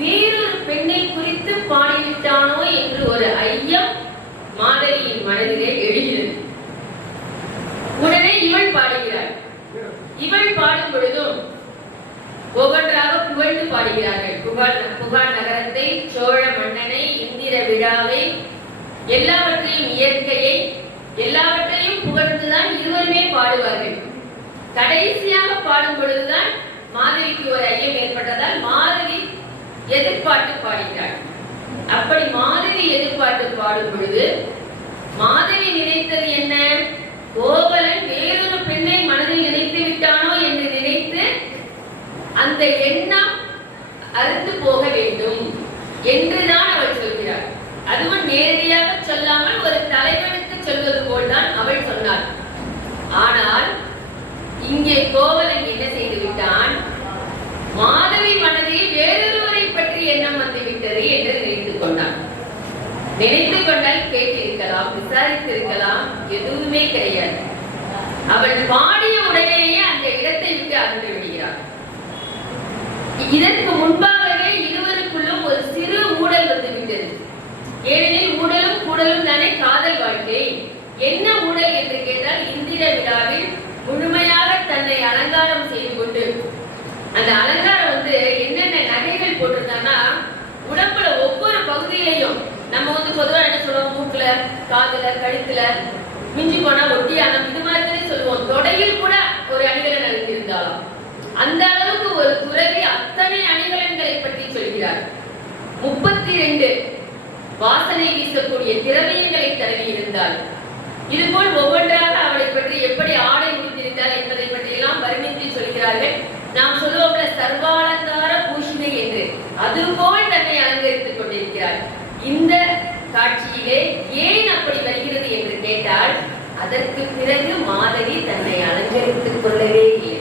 வேறொரு பெண்ணை குறித்து பாடிவிட்டானோ என்று ஒரு ஐயம் மாதவியின் மனதிலே எழுகிறது. உடனே இவள் பாடுகிறாள். இவள் பாடும் பொழுதும் ஒவ்வொன்றாக புகழ்ந்து பாடுகிறார்கள். புகார் நகரத்தை, சோழ மன்னனை, இந்திர விழாவை, எல்லாவற்றையும், இயற்கையை, எல்லாவற்றையும் புகழ்ந்துதான் இருவருமே பாடுவார்கள். கடைசியாக பாடும் பொழுதுதான் மாதவிக்கு ஒரு ஐயம் ஏற்பட்டதால் மாதவி எதிர்பார்த்து பாடுகிறாள். அப்படி மாதவி எதிர்பார்த்து பாடும் பொழுது மாதவி நினைத்தது என்ன? கோவலன் வேறொரு பெண்ணை மனதில் நினைத்து விட்டானோ என்று நினைத்து அந்த எண்ணம் அறுத்து போக வேண்டும் என்றுதான் அவள் சொல்கிறாள். அதுவும் நேரடியாக சொல்லாமல் ஒரு தலைவனுக்கு சொல்வது போல்தான் அவள் சொன்னாள். ஆனால் இங்கே கோவலன் என்ன செய்து விட்டான்? மாதவி மனதில் வேறொருவரை பற்றி எண்ணம் வந்துவிட்டது என்று நினைத்துக் கொண்டான். நினைத்துக் கொண்டால் கேட்டிருக்கலாம், விசாரித்திருக்கலாம், எதுவுமே கிடையாது. அவள் பாடிய உடனேயே அந்த இடத்தை விட்டு அகன்று விடுகிறார். இதற்கு முன்பாகவே இருவருக்குள்ளும் ஒரு சிறு ஊடல் வந்துவிட்டது. ஏனெனில் ஊடலும் கூடலும் தானே காதல் வாழ்க்கை. என்ன ஊடல் என்று கேட்டால், இந்திர விழாவில் முழுமையாக தன்னை அலங்காரம் செய்து கொண்டு, அந்த அலங்காரம் என்னென்ன நகைகள் போட்டிருந்தாங்கன்னா, உடம்புல ஒவ்வொரு பகுதியிலையும் நம்ம பொதுவா என்ன சொல்லுவோம், மூக்குல, காதுல, கழுத்துல, மிஞ்சி போனா ஒட்டியானம், இது மாதிரி சொல்லுவோம். தொடையில் கூட ஒரு அணிகலன் அணிந்திருந்தாலும் அந்த அளவுக்கு ஒரு துறவி அத்தனை அணிகலன்களை பற்றி சொல்கிறார். 32 வாசனை வீசக்கூடிய திரவியங்களை தடவி இருந்தால், இதுபோல் ஒவ்வொன்றாக அவளை பற்றி எப்படி ஆடை முடித்திருந்தால் என்பதை பற்றி எல்லாம் வர்ணித்து சொல்கிறார்கள். நாம் சொல்லுவோம்ல சர்வாலங்கார பூஷிணை என்று, அதுபோல் தன்னை அலங்கரித்துக் கொண்டிருக்கிறார். இந்த காட்சியிலே ஏன் அப்படி வருகிறது என்று கேட்டால், அதற்கு பிறகு மாதவி தன்னை அலங்கரித்துக் கொள்ளவே இல்லை.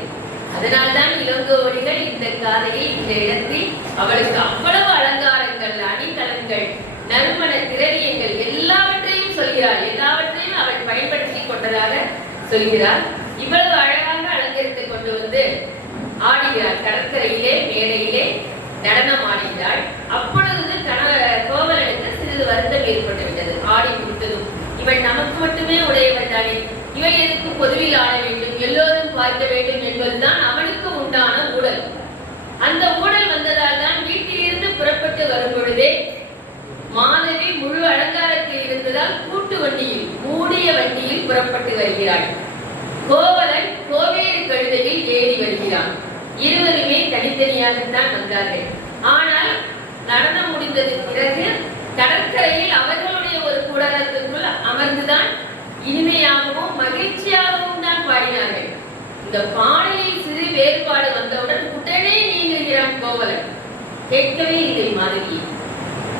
அதனால்தான் இளங்கோவடிகள் இந்த காதையை இந்த இடத்தில் அவளுக்கு அவ்வளவு அலங்காரங்கள், அணிகலன்கள், நறுமண திரவியங்கள் எல்லாவற்றையும் சொல்கிறார். எல்லாவற்றையும் அவள் பயன்படுத்திக் கொண்டதாக சொல்கிறார். இவ்வளவு அழகாக அலங்கரித்து கொண்டு வந்து ஆடுகிறார். கடற்கரையிலே மேடையிலே நடனம் ஆடுகிறாள். அப்பொழுது கோவலனுக்கு சிறிது வருத்தம் ஏற்பட்டு விட்டது. ஆடி முடித்ததும் இவள் நமக்கு மட்டுமே உடையவள் தானே, இவள் எதுக்கு பொதுவில் ஆட வேண்டும், எல்லோரும் பார்க்க வேண்டும் என்பதுதான் அவனுக்கு உண்டான ஊடல். அந்த ஊடல் வந்ததால் தான் வீட்டிலிருந்து புறப்பட்டு வரும் பொழுதே மாதவி முழு அலங்காரத்தில் இருந்ததால் கூட்டு வண்டியில், மூடிய வண்டியில் புறப்பட்டு வருகிறாள். கோவலன் கோவேறு கழுதையில் ஏறி வருகிறான். இருவருமே தனித்தனியாகத்தான் வந்தார்கள். ஆனால் நடனம் முடிந்தது பிறகு கடற்கரையில் அவர்களுடைய ஒரு கூடாரத்திற்குள் அமர்ந்துதான் இனிமையாகவும் மகிழ்ச்சியாகவும் தான் பாடினார்கள். இந்த பாடலில் சிறு வேறுபாடு வந்தவுடன் உடனே நீங்குகிறான் கோவலன். கேட்கவே இல்லை மாதவி.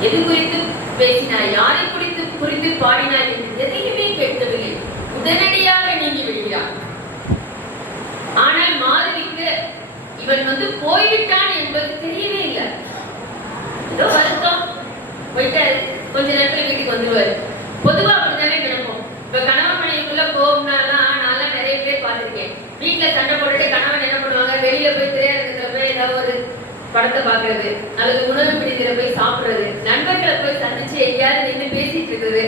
எது குறித்து பேசினாய், யாரை குறித்து பாடினாய் என்று எதையுமே கேட்கவில்லை. உடனடியாக நீங்கி விடுகிறான். ஆனால் மாதவிக்கு இவன் போய்விட்டான் என்பது தெரியவே இல்லை. ஏதோ வருத்தம், போயிட்டாரு, கொஞ்ச நேரத்துல வீட்டுக்கு வந்துருவாரு. பொதுவா அப்படித்தானே நினைப்போம். இப்ப கணவன் மனைவிக்குள்ள கோபம்னாலாம் நான் நிறைய பேர் பார்த்திருக்கேன். வீட்டுல சண்டை போட்டுட்டு கணவன் என்ன பண்ணுவாங்க, வெளியில போய் திரையரங்கத்துல போய் ஏதாவது ஒரு படத்தை பாக்குறது, அல்லது உணவு பிடிக்கிற போய் சாப்பிடுறது, நண்பர்களை போய் சந்திச்சு எங்கேயாவது நின்று பேசிட்டு இருக்கிறது,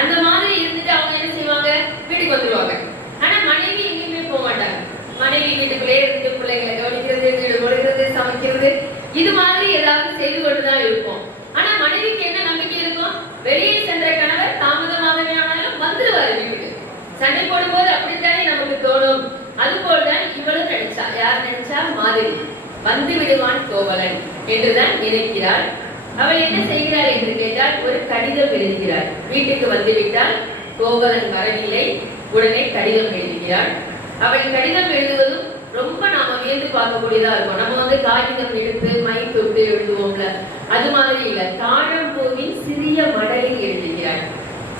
அந்த மாதிரி இருந்துட்டு அவங்க என்ன செய்வாங்க, வீட்டுக்கு வந்துருவாங்க. ஆனா மனைவி எங்கேயுமே போக மாட்டாங்க. மனைவி வீட்டுக்குள்ளே இருந்து பிள்ளைங்களை கவனிக்கிறது, வீடு கொடுக்கிறது, சமைக்கிறது, இது மாதிரி ஏதாவது செய்து கொண்டுதான் இருக்கும். ஆனா மனைவிக்கு என்ன நம்பிக்கை இருக்கும், வெளியே சென்ற கணவர் தாமதமாகவே ஆனாலும் வந்துருவாரு வீட்டுக்கு. சண்டை போடும்போது அப்படித்தானே நமக்கு தோணும். அதுபோல்தான் இவளும் நினைச்சா. யார் நினைச்சா? மாதவி. வந்து விடுவான் கோவலன் என்றுதான் நினைக்கிறாள். அவள் என்ன செய்கிறாள் என்று கேட்டால் ஒரு கடிதம் எழுதுகிறாள். வீட்டுக்கு வந்துவிட்டால் கோவலன் வரவில்லை, உடனே கடிதம் எழுதுகிறாள். அவள் கடிதம் எழுதுவதும் ரொம்ப நாம வியந்து பார்க்கக்கூடியதா இருக்கும். நம்ம காகிதம் எடுத்து மை தொட்டு எழுதுவோம்ல, அது மாதிரி இல்ல. தாழம்பூவின் சிறிய மடலில் எழுதுகிறாள்.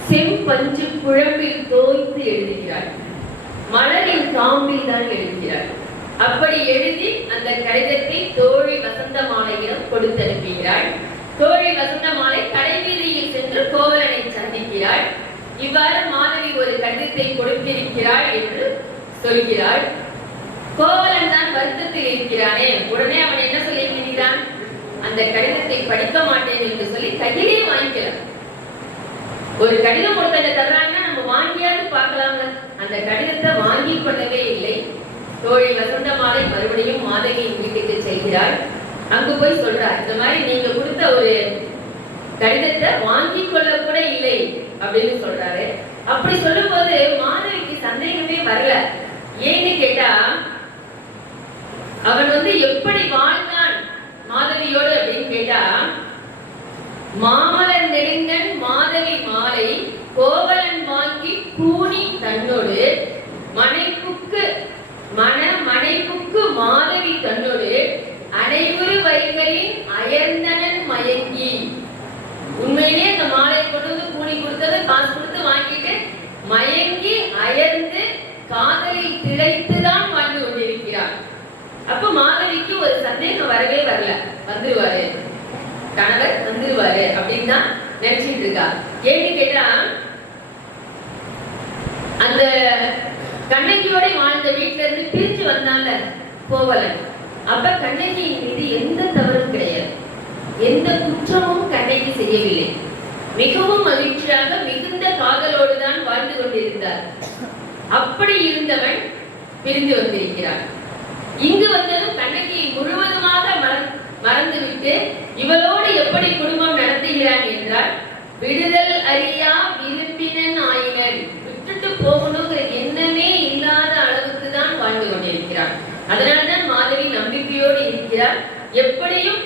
செம்பஞ்சு குழம்பில் தோய்த்து எழுதுகிறாள். மலரின் காம்பில் தான் எழுதுகிறாள். அப்படி எழுதி அந்த கடிதத்தை தோழி வசந்தமாலையிடம் கொடுத்து அனுப்புகிறாள். தோழி வசந்தமாலை கடைவீதியில் சென்று கோவலனை சந்திக்கிறாள். இவ்வாறு மாதவி ஒரு கடிதத்தை கொடுத்திருக்கிறாள் என்று சொல்கிறாள். கோவலன் தான் வருத்தத்தில் இருக்கிறானே, உடனே அவன் என்ன சொல்லியிருக்கிறான், அந்த கடிதத்தை படிக்க மாட்டேன் என்று சொல்லி கையிலே வாங்கிக்கலாம். ஒரு கடிதம் ஒருத்தங்க தர்றாங்கன்னா நம்ம வாங்கியாவது பார்க்கலாம்ல. அந்த கடிதத்தை வாங்கி கொள்ளவே இல்லை. தோழி வசந்தமாலை மறுபடியும் மாதவியின் வீட்டுக்கு செல்கிறாள். அங்கு போய் சொல்றார், இந்த மாதிரி நீங்க கொடுத்த ஒரு கடிதத்தை வாங்கி கொள்ள கூட இல்லை அப்படின்னு சொல்றாரு. அப்படி சொல்லும் போது மாதவிக்கு சந்தேகமே வரல. ஏன்னு கேட்டா, அவன் எப்படி வாழ்ந்தான் மாதவியோடு அப்படின்னு கேட்டா, மாமலர் நெடுங்கன் மாதவி மாலை கோவலன் வாங்கி பூணி தன்னோடு மனைப்புக்கு மாதவி தன்னோடு அனைவரு வைகளின் அயர்ந்தனன் மயங்கி. உண்மையிலே அந்த மாலையை கொண்டு பூணி கொடுத்தது காசு கொடுத்து வாங்கிட்டு மயங்கி அயர்ந்து காதலில் திளைத்துதான் வாழ்ந்து கொண்டிருக்கிறார். அப்ப மாதவிக்கு ஒரு சந்தேகம் வரவே வரல, வந்துருவாரு கணவர் வந்துருவாரு அப்படின்னு தான் நினைச்சிட்டு இருக்கா. ஏன்னு கேட்டா, அந்த கண்ணகியோட வாழ்ந்த வீட்டுல இருந்து பிரிஞ்சு வந்தால கோவலன், அப்ப கண்ணகியின் மீது எந்த தவறும் கிடையாது, எந்த குற்றமும் கண்ணகி செய்யவில்லை. மிகவும் மகிழ்ச்சியாக மிகுந்த காதலோடுதான் வாழ்ந்து கொண்டிருந்தார். அப்படி இருந்தவன் பிரிந்து வந்திருக்கிறான். இங்கு வந்ததும் கண்ணகியை முழுவதுமாக மறந்துவிட்டு இவளோடு எப்படி குடும்பம் நடத்துகிறான் என்றால், விடுதல் அறியா விரும்பினன் ஆயினன், விட்டுட்டு போகணுங்கிற எண்ணமே இல்லாத அளவுக்கு தான் வாழ்ந்து கொண்டிருக்கிறான். அதனால்தான் மாதவி நம்பிக்கையோடு இருக்கிறார், எப்படியும்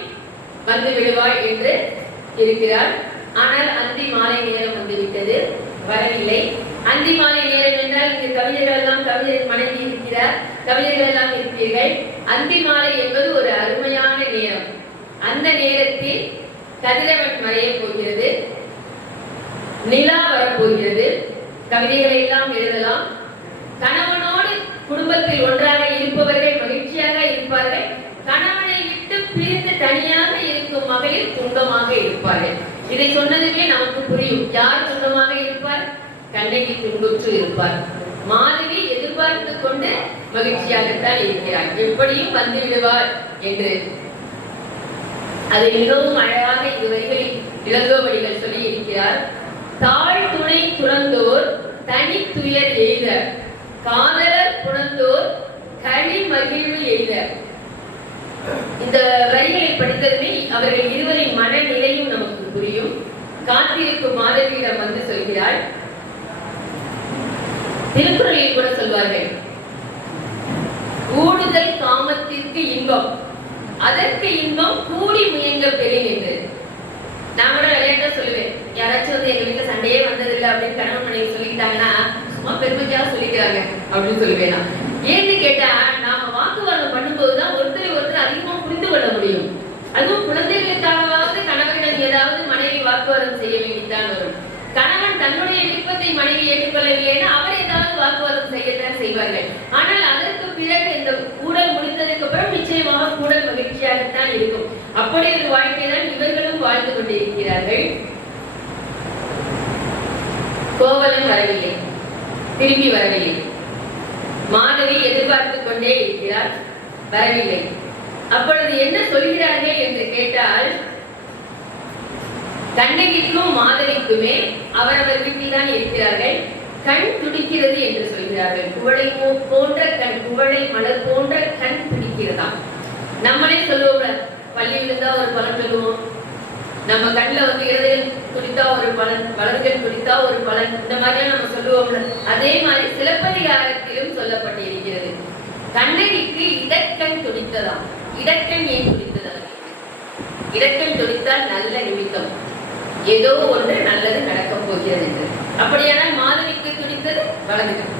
வந்து விடுவாள் என்று இருக்கிறார். ஆனால் அந்தி மாலை நேரம் வந்துவிட்டது, வரவில்லை. அந்தி மாலை நேரம் என்றால் இங்கு கவிஞர்கள் எல்லாம், கவிஞர் மனைவி இருக்கிறார், கவிஞர்கள் எல்லாம் இருப்பீர்கள். அந்தி மாலை என்பது ஒரு அருமையான நேரம். அந்த நேரத்தில் கதிரவன் மறைய போகிறது, நிலா வரப்போகிறது, கவிதைகளை எல்லாம் எழுதலாம். கணவனோடு குடும்பத்தில் ஒன்றாக இருப்பவர்கள் மகிழ்ச்சியாக இருப்பார்கள். கணவனை விட்டு பிரிந்து தனியாக இருக்கும் மகளிர் துன்பமாக இருப்பார்கள். இதை சொன்னதுமே நமக்கு புரியும், யார் துன்பமாக இருப்பார், கண்ணகி துன்புற்று இருப்பார். மாதவி எதிர்பார்த்து எதிர்பார்த்து கொண்டு மகிழ்ச்சியாகத்தான் இருக்கிறார். எப்படியும் வந்து விடுவார் என்று அது மிகவும் அழகாக இந்த வரிகளில் இளங்கோவடிகள் சொல்லி இருக்கிறார். தாழ் துணை துறந்தோர் தனி துயர் எய்த, காதலர் புணர்ந்தோர் களி மகிழ்வு எய்த. இந்த வரிகளை படித்ததுமே அவர்கள் இருவரின் மனநிலையும் நமக்கு புரியும். காத்திருக்கும் மாதவியிடம் வந்து சொல்கிறாள். திருக்குறளில் கூட சொல்வார்கள், கூடுதல் காமத்திற்கு இன்பம், அதற்கு இன்பம் கூடி முயங்க பெறும் என்று. நான் கூட விளையாட்டா சொல்லுவேன், யாராச்சும் வந்து எங்க வீட்டுல சண்டையே வந்ததில்லை அப்படின்னு கணவன் மனைவி சொல்லிட்டாங்கன்னா சும்மா பெருமைக்காக சொல்லிக்கிறாங்க அப்படின்னு சொல்லுவேன். ஏன்னு கேட்டா, நாம வாக்குவாதம் பண்ணும்போதுதான் ஒருத்தரை ஒருத்தர் அதிகமா புரிந்து கொள்ள முடியும். அதுவும் குழந்தைகளுக்காகவாவது கணவனிடம் ஏதாவது மனைவி வாக்குவாதம் செய்ய வேண்டித்தான் வரும். கணவன் தன்னுடைய விருப்பத்தை மனைவி ஏற்றுக்கொள்ளவில்லைன்னா அவர் ஏதாவது வாக்குவாதம் செய்யத்தான் செய்வார்கள். ஆனால் அதற்கு பிறகு இந்த கூடல் முடிந்ததுக்கு அப்புறம் நிச்சயமாக கூடல் மகிழ்ச்சியாகத்தான் இருக்கும். அப்படி ஒரு வாழ்க்கை தான் இவர்களும் வாழ்ந்து கொண்டிருக்கிறார்கள். கோவலன் வரவில்லை, திரும்பி வரவில்லை. மாதவி எதிர்பார்த்து கொண்டே இருக்கிறார், வரவில்லை. அப்பொழுது என்ன சொல்கிறார்கள் என்று கேட்டால், கண்ணகிக்கும் மாதவிக்குமே அவரவர் வீட்டில் தான் இருக்கிறார்கள். கண் துடிக்கிறது என்று சொல்கிறார்கள். குவளை போன்ற கண், குவளை மலர் போன்ற கண் துடிக்கிறதா. நம்மளே சொல்லுவோம், பள்ளியில் இருந்தா ஒரு பலன் சொல்லுவோம், நம்ம கண்ணில் வந்து இடதுகள் துடித்தா ஒரு பலன், வலதுகள் துடித்தா ஒரு பலன், இந்த மாதிரியா நம்ம சொல்லுவோம்ல. அதே மாதிரி சிலப்பதிகாரத்திலும் சொல்லப்பட்டிருக்கிறது. கண்ணகிக்கு இடக்கண் துடித்ததாம். இடக்கண் ஏன் துடித்ததா? இடக்கண் துடித்தால் நல்ல நிமித்தம், ஏதோ ஒன்று நல்லது நடக்கப் போகிறது என்று. அப்படியானால் மாதவிக்கு துடித்தது வலதுகள்,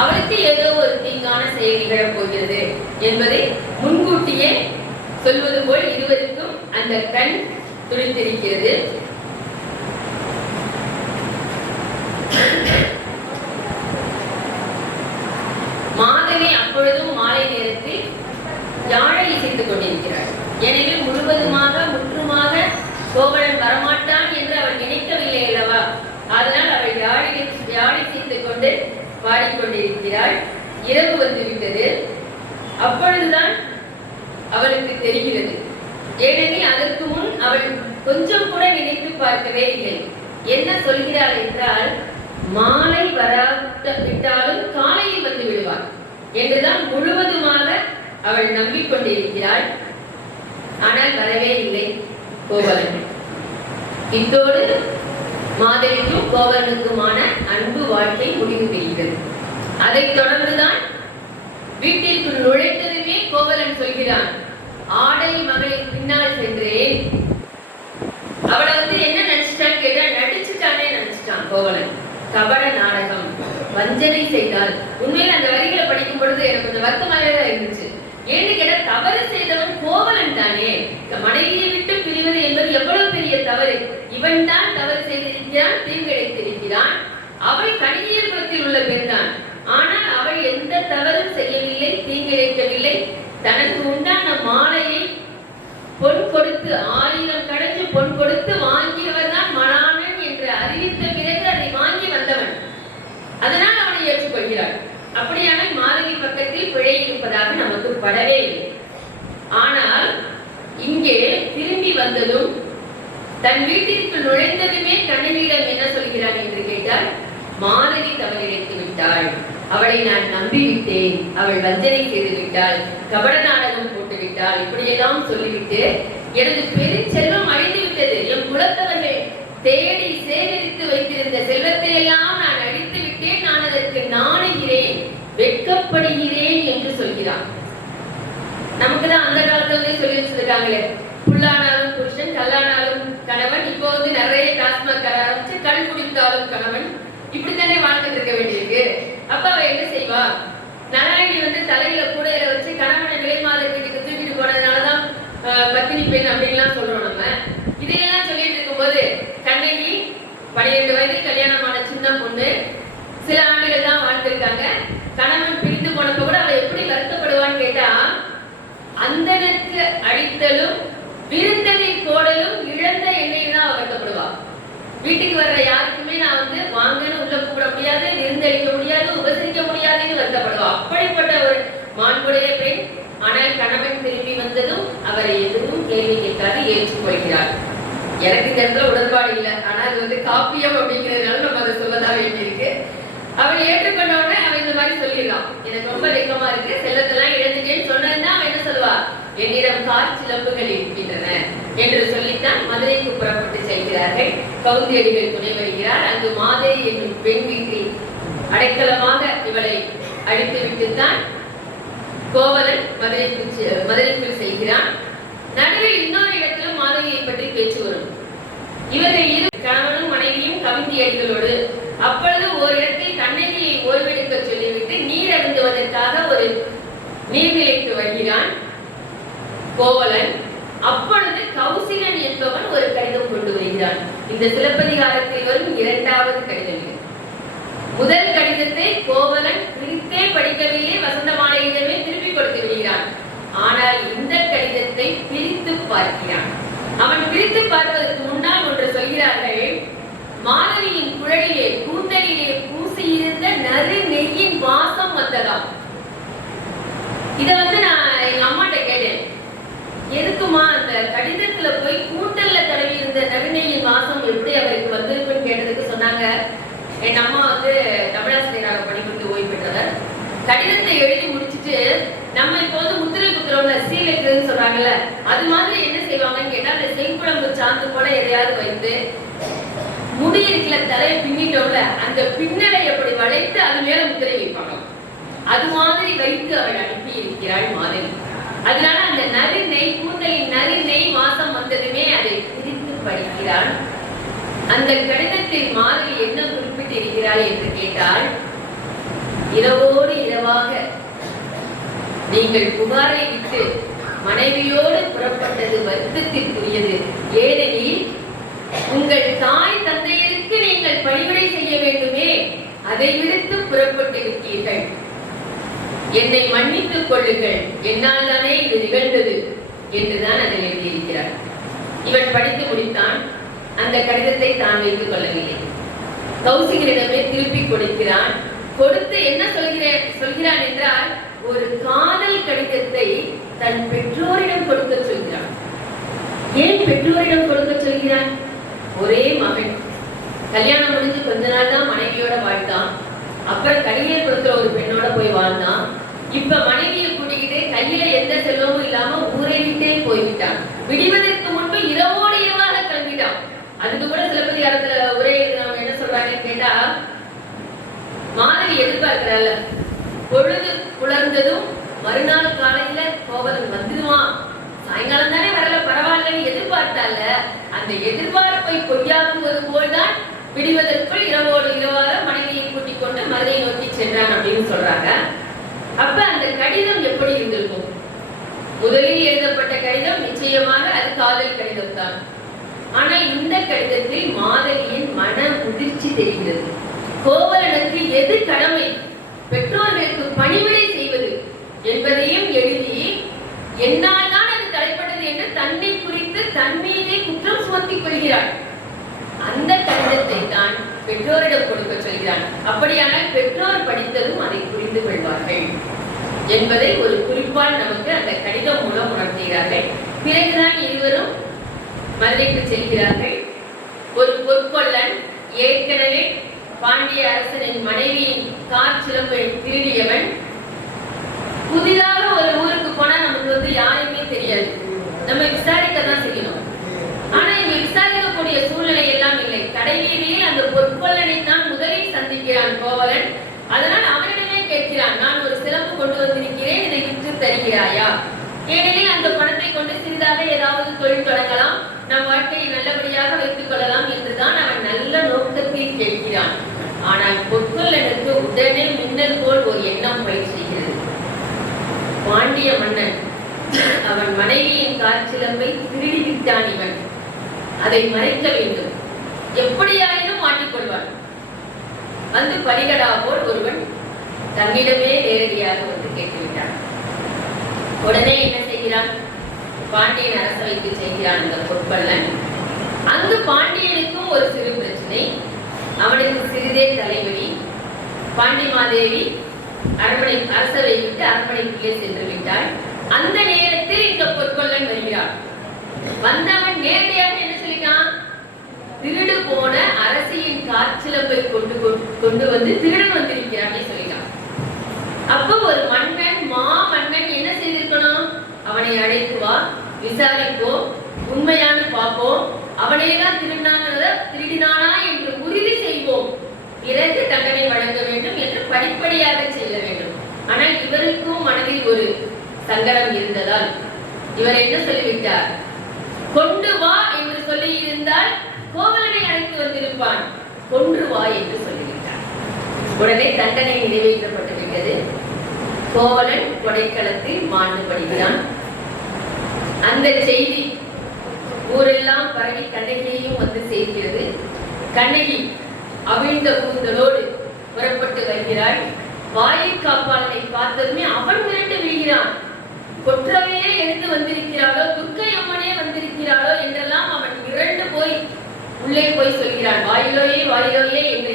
அவளுக்கு ஏதோ ஒரு தீங்கான செயல் நிகழப் போகிறது என்பதை முன்கூட்டியே சொல்வது போல் இருவருக்கும் அந்த கண் துடித்திருக்கிறது. மாதவி அப்பொழுதும் மாலை நேரத்தில் யாழை இசைத்துக் கொண்டிருக்கிறார். எனவே முழுவதுமாக முற்றுமாக கோவலன் வரமாட்டான் என்று அவள் நினைக்கவில்லை அல்லவா? அதனால் அவள் யாழை இசைத்துக் கொண்டு பாடிக்கொண்டிருக்கிறாள். இரவு வந்துவிட்டது. அப்பொழுதுதான் அவளுக்கு தெரிகிறது. ஏனெனில் அதற்கு முன் அவள் கொஞ்சம் கூட நினைத்து பார்க்கவே இல்லை. என்ன சொல்கிறாள் என்றால், மாலை வராவிட்டாலும் காலையில் வந்து விடுவார் என்றுதான் முழுவதுமாக அவள் நம்பிக்கொண்டிருக்கிறாள். ஆனால் வரவே இல்லை கோவலன். இத்தோடு மாதவிக்கும் கோவலனுக்குமான அன்பு வாழ்க்கை முடிவு பெறுகிறது. அதைத் தொடர்ந்துதான் வீட்டிற்குள் நுழைத்ததுமே கோவலன் சொல்கிறான், ஆடை மகளின் பின்னால் சென்றேன். அவளை வந்து என்ன நினைச்சிட்டான்னு கேட்டா, நடிச்சுட்டானே நினைச்சிட்டான் கோவலன். கபட நாடகம், வஞ்சனை செய்தால். உண்மையில அந்த வரிகளை படிக்கும் பொழுது எனக்கு கொஞ்சம் வருத்தமாக தான் இருந்துச்சு. ஏன்னு கேட்டா, தவறு செய்தவன் கோவலன் தானே. மனைவியை விட்டு பிரிவது என்பது எவ்வளவு பெரிய தவறு. இவன் தான் தவறு செய்திருக்கிறான், தீங்கிழைத்திருக்கிறான். அவள் கணினியர் குலத்தில் உள்ள பெண் தான். ஆனால் அவள் எந்த தவறும் செய்யவில்லை, தீங்கிழைக்கவில்லை. தனக்கு உண்டான மாலையை பொன் கொடுத்து, 1000 கடஞ்சு பொன் கொடுத்து வாங்கியவர் தான் மணாளன் என்று அறிவித்த பிறகு அதை வாங்கி வந்தவன். அதனால் அவனை ஏற்றுக்கொள்கிறார். அப்படியானால் மாதவி பக்கத்தில் பிழை இருப்பதாக நமக்கு படவே இல்லை. ஆனால் இங்கே திரும்பி வந்ததும் தன் வீட்டிற்கு நுழைந்ததுமே கண்ணகியிடம் என்ன சொல்கிறான் என்று கேட்டால், மாதவி தவறிழைத்து விட்டாள், அவளை நான் நம்பிவிட்டேன், அவள் வஞ்சனை செய்து விட்டாள், கபட நாடகம் போட்டு விட்டாள், இப்படியெல்லாம் சொல்லிவிட்டு எனது பெருஞ்செல்வம் அழிந்து விட்டது, என் குலத்தவர்கள் தேடி சேகரித்து வைத்திருந்த செல்வத்தை எல்லாம் நான் அழித்து விட்டேன், நான் அதற்கு நாணுகிறேன், வெட்கப்படுகிறேன் என்று சொல்கிறான். நமக்குதான் அந்த காலத்துல சொல்லி வச்சிருக்காங்களே, புல்லானாலும் புருஷன், கல்லானாலும் கணவன். இப்போ வந்து நிறைய டாஸ்மாக் கடை ஆரம்பிச்சு கண் குடித்தாலும் கணவன், இப்படித்தானே வாழ்ந்துட்டு இருக்க வேண்டியிருக்கு. அப்ப அவ என்ன செய்வா? நாராயணி வந்து தலையில கூடையில வச்சு கணவனை விலைமாத வீட்டுக்கு தூக்கிட்டு போனதுனாலதான் பத்தினி பெண் அப்படின்லாம் சொல்றோம் நம்ம. இதையெல்லாம் சொல்லிட்டு இருக்கும்போது கண்ணகி 12 வயதில் கல்யாணமான சின்ன பொண்ணு, சில ஆண்டுகள் தான் வாழ்ந்திருக்காங்க. கணவன் பிரிந்து போனப்ப கூட அவ எப்படி வருத்தப்படுவான்னு கேட்டா, அந்தனுக்கு அடித்தலும் விருந்தனின் கோடலும் இழந்த எண்ணெய் தான் வருத்தப்படுவா. வீட்டுக்கு வர்ற யாருக்குமே நான் வந்து வாங்கன்னு உள்ள கூப்பிட முடியாது, விருந்தளிக்க முடியாது, உபசரிக்க முடியாதுன்னு வருத்தப்படுவோம். அப்படிப்பட்ட ஒரு மாண்புடைய பெண். ஆனால் கணவன் திரும்பி வந்ததும் அவரை எதுவும் கேள்வி கேட்காது ஏற்றுக்கொள்கிறார். எனக்கு இந்த இடத்துல உடன்பாடு இல்லை. ஆனா அது வந்து காப்பியம் அப்படிங்கிறதுனால நம்ம அதை சொல்லதான் வேண்டியிருக்கு. அவள் ஏற்றுக்கொண்டவுடனே அவன் இந்த மாதிரி சொல்லிடலாம், எனக்கு ரொம்ப வெக்கமா இருக்கு, செல்லத்தெல்லாம் இழந்துட்டேன்னு சொன்னதுன்னா அவன் என்ன சொல்லுவா, என்னிடம் கார் சிலம்புகள் இருக்கின்றன என்று சொல்லித்தான் மதுரைக்கு புறப்பட்டு செல்கிறார்கள். கவுந்தியடிகள் துணை வருகிறார். அங்கு மாதவி என்னும் பெண் வீட்டில் அடைக்கலமாக இவளை அழித்து விட்டுத்தான் கோவலன் மதுரைக்குள் செல்கிறான். நடுவில் இன்னொரு இடத்திலும் மாதவியை பற்றி பேச்சு வரும். இவர்கள் இரு கணவனும் மனைவியும் கவுந்தியடிகளோடு அப்பொழுது ஒரு இடத்தில் கண்ணகியை ஓய்வெடுக்க சொல்லிவிட்டு நீர் அருந்துவதற்காக ஒரு நீர்நிலைக்கு வருகிறான் கோவலன். அப்பொழுது கௌசிகன் என்பவன் ஒரு கடிதம் கொண்டு வருகிறான். இந்த சிலப்பதிகாரத்தில் வரும் இரண்டாவது கடிதம். முதல் கடிதத்தை கோவலன் பிரித்தே படிக்கவில்லை, வசந்தமாலையிடமே திருப்பி கொடுத்து விடுகிறான். ஆனால் இந்த கடிதத்தை பிரித்து பார்க்கிறான். அவன் பிரித்து பார்ப்பதற்கு முன்னால் ஒன்று சொல்கிறார்கள், மாதவியின் குழலிலே கூந்தலிலே பூசியிருந்த நறு நெய்யின் வாசம் வந்ததாம். இத வந்து நான் எங்க அம்மாட்ட கேட்டேன், எதுக்குமா அந்த கடிதத்துல போய் கூந்தல்ல தடவி இருந்த நறுநெய்யின் வாசம் எப்படி அவருக்கு வந்திருக்குன்னு கேட்டதுக்கு சொன்னாங்க, என் அம்மா வந்து தமிழாசிரியராக பணிபுரிந்து ஓய்வு பெற்றவர். கடிதத்தை எழுதி முடிச்சுட்டு நம்ம இப்போ வந்து முத்திரை குத்துறோம்ல, சீல் வைக்கிறதுன்னு சொல்றாங்கல்ல, அது மாதிரி என்ன செய்வாங்கன்னு கேட்டா அந்த செங்குழம்பு சாந்து போல எதையாவது வைத்து முடி இருக்கிற தலையை பின்னிட்டோம்ல, அந்த பின்னலை எப்படி வளைத்து அது மேல முத்திரை வைப்பாங்க. அது மாதிரி வைத்து அவள் அனுப்பி இருக்கிறாள் மாதவி. அதனால அந்த நறு நெய் கூந்தலின் நறு நெய் வாசம் வந்ததுமே அதை பிரித்து படிக்கிறாள். அந்த கடிதத்தில் மாதவி என்ன குறிப்பிட்டிருக்கிறாள் என்று கேட்டால், இரவோடு இரவாக நீங்கள் புகாரை விட்டு மனைவியோடு புறப்பட்டது வருத்தத்திற்குரியது. ஏனெனில் உங்கள் தாய் தந்தையருக்கு நீங்கள் பணிவிடை செய்ய வேண்டுமே, அதை விடுத்து புறப்பட்டிருக்கீர்கள். என்னை மன்னித்துக் கொள்ளுங்கள், என்னால் தானே இது நிகழ்ந்தது என்றுதான் அதில் எழுதியிருக்கிறார். இவன் படித்து முடித்தான். அந்த கடிதத்தை தான் வைத்துக் கொள்ளவில்லை. கௌசிகனிடமே திருப்பி கொடுக்கிறான். கொடுத்து என்ன சொல்கிறான் என்றால், ஒரு காதல் கடிதத்தை தன் பெற்றோரிடம் கொடுக்க சொல்கிறான். ஏன் பெற்றோரிடம் கொடுக்க சொல்கிறான்? ஒரே மகன், கல்யாணம் முடிஞ்சு கொஞ்ச நாள் தான் மனைவியோட வாழ்ந்தான். அப்புறம் கலியபுரத்துல ஒரு பெண்ணோட போய் வாழ்ந்தான். இப்ப மனைவியை கூட்டிக்கிட்டே கையில எந்த செல்வமும் இல்லாம ஊரை விட்டே போய்விட்டான். விடுவதற்கு முன்பு இரவோடு இரவாக கிளம்பிட்டான். அதுக்கு கூட சிலப்பதிகாரத்துல உரை எழுதினவங்க என்ன சொல்றாங்கன்னு கேட்டா, மாதவி எதிர்பார்க்கிறாள், பொழுது புலர்ந்ததும் மறுநாள் காலையில கோவலன் வந்துடுவான், சாயங்காலம் தானே வரல பரவாயில்லன்னு எதிர்பார்த்தால, அந்த எதிர்பார்ப்பை பொய்யாக்குவது போல்தான் விடுவதற்குள் இரவோடு இரவாக மனைவியை கூட்டிக் கொண்டு மதுரையை நோக்கி சென்றான் அப்படின்னு சொல்றாங்க. அப்ப அந்த கடிதம் எப்படி இருந்திருக்கும்? முதலில் எழுதப்பட்ட கடிதம் நிச்சயமாக அது காதல் கடிதம் தான். ஆனால் இந்த கடிதத்தில் மாதவியின் மன முதிர்ச்சி தெரிகிறது. கோவலனுக்கு எது கடமை, பெற்றோர்களுக்கு பணிவிடை செய்வது என்பதையும் எழுதி என்னால் தான் அது தலைப்பட்டது என்று தன்னை குறித்து தன் மீதே குற்றம் சுமத்திக் கொள்கிறாள். அந்த கடிதத்தை தான் பெற்றோரிடம் கொடுக்க சொல்கிறான். அப்படியானால் பெற்றோர் படித்ததும் அதை புரிந்து கொள்வார்கள் என்பதை ஒரு குறிப்பால் நமக்கு அந்த கடிதம் மூலம் உணர்த்துகிறார்கள். பிறகுதான் இருவரும் மதுரைக்கு செல்கிறார்கள். ஒரு பொற்கொள்ளன் ஏற்கனவே பாண்டிய அரசனின் மனைவியின் கார் சிலம்பை திருடியவன். புதிதாக ஒரு ஊருக்கு போனா நமக்கு வந்து யாருமே தெரியாது, நம்ம விசாரிக்க தான் செய்யணும். ஆனா இங்க விசாரிக்கக்கூடிய சூழ்நிலை எல்லாம் இல்லை. கடைவீதியில் அந்த பொற்கொள்ளனை தான் முதலில் சந்திக்கிறான் கோவலன். அதனால் அவனிடமே கேட்கிறான், நான் ஒரு சிலம்பு கொண்டு வந்திருக்கிறேன், இதை விற்று தருகிறாயா? ஏனெனில் அந்த பணத்தை கொண்டு சிறிதாக ஏதாவது தொழில் தொடங்கலாம், நம் வாழ்க்கையை நல்லபடியாக வைத்துக் கொள்ளலாம் என்றுதான் அவன் நல்ல நோக்கத்தில் கேட்கிறான். ஆனால் பொற்கொள்ளனுக்கு உடனே மின்னல் போல் ஒரு எண்ணம் பயிர் செய்கிறது. பாண்டிய மன்னன் அவன் மனைவியின் கார் சிலம்பை திருடி விட்டான். இவன் அதை மறைக்க வேண்டும், எப்படியாயினும் மாட்டிக்கொள்வான். வந்து பலிகடா போல் ஒருவன் தன்னிடமே நேரடியாக வந்து கேட்டுவிட்டான். உடனே என்ன செய்கிறான்? பாண்டியன் அரசவைக்கு செய்கிறான் அந்த பொற்கொள்ளன். அங்கு பாண்டியனுக்கும் ஒரு சிறு பிரச்சனை, அவனுக்கு சிறிதே தலைவலி. பாண்டி மாதேவி அரசவை விட்டு அரண்மனைக்குள்ளே சென்று விட்டாள். அந்த நேரத்தில் இந்த பொற்கொள்ளன் வருகிறான். வந்தவன் நேரடியாக என்ன சொல்லிட்டான்? திருடு போன அரசியின் காற்சிலம்பை கொண்டு வந்து திருடன் வந்திருக்கிறான் சொல்லிட்டான். அப்போ ஒரு மன்னன், மன்னன் என்ன செய்திருக்கணும்? அவனை அழைத்து வா, விசாரிப்போம், உண்மையான பார்ப்போம், அவனேதான் திருடினானா என்று உறுதி செய்வோம், பிறகு தண்டனை வழங்க வேண்டும் என்று படிப்படியாக செய்ய வேண்டும். ஆனால் இவருக்கும் மனதில் ஒரு சங்கடம் இருந்ததால் இவர் என்ன சொல்லிவிட்டார்? கொண்டு வா என்று சொல்லி இருந்தால் கோவலனை அழைத்து வந்திருப்பான், கொன்று வா என்று சொல்லிவிட்டார். உடனே தண்டனை நிறைவேற்றப்பட்டு விட்டது. கோவலன் கொடைக்களத்தில் மாண்டு படுகிறான். அந்த செய்தி ஊரெல்லாம் பரவி கண்ணகியையும் வந்து சேர்க்கிறது. கண்ணகி அவிழ்ந்த கூந்தலோடு புறப்பட்டு வருகிறாள். வாயில் காப்பாளனை பார்த்ததுமே அவன் மிரண்டு விழுகிறான். கொற்றவையே எழுந்து வந்திருக்கிறாளோ, துர்க்கை அம்மனே வந்திருக்கிறாளோ என்றெல்லாம் அவன் மிரண்டு போய் உள்ளே போய் சொல்கிறான். வாயிலோயே என்று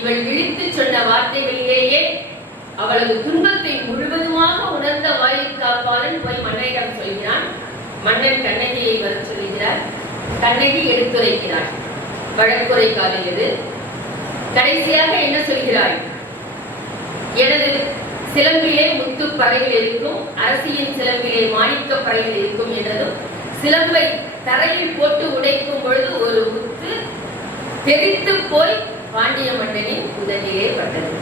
இவள் விழித்து சொன்ன வார்த்தைகளிலேயே அவளது துன்பத்தை முழுவதுமாக உணர்ந்த வாயில் காப்பாளன் போய் மன்னனிடம் சொல்கிறான். மன்னன் கண்ணகியை வர சொல்கிறார். கண்ணகி எடுத்துரைக்கிறாள். வழக்குரை காலையது. கடைசியாக என்ன சொல்கிறாள்? எனது சிலம்பிலே முத்து பறையில் இருக்கும், அரசியின் சிலம்பிலே மாணிக்க பறையில் இருக்கும் என்றதும், சிலம்பை தரையில் போட்டு உடைக்கும் பொழுது ஒரு முத்து தெரித்து போய் பாண்டிய மன்னனின் உதவியிலே பட்டது.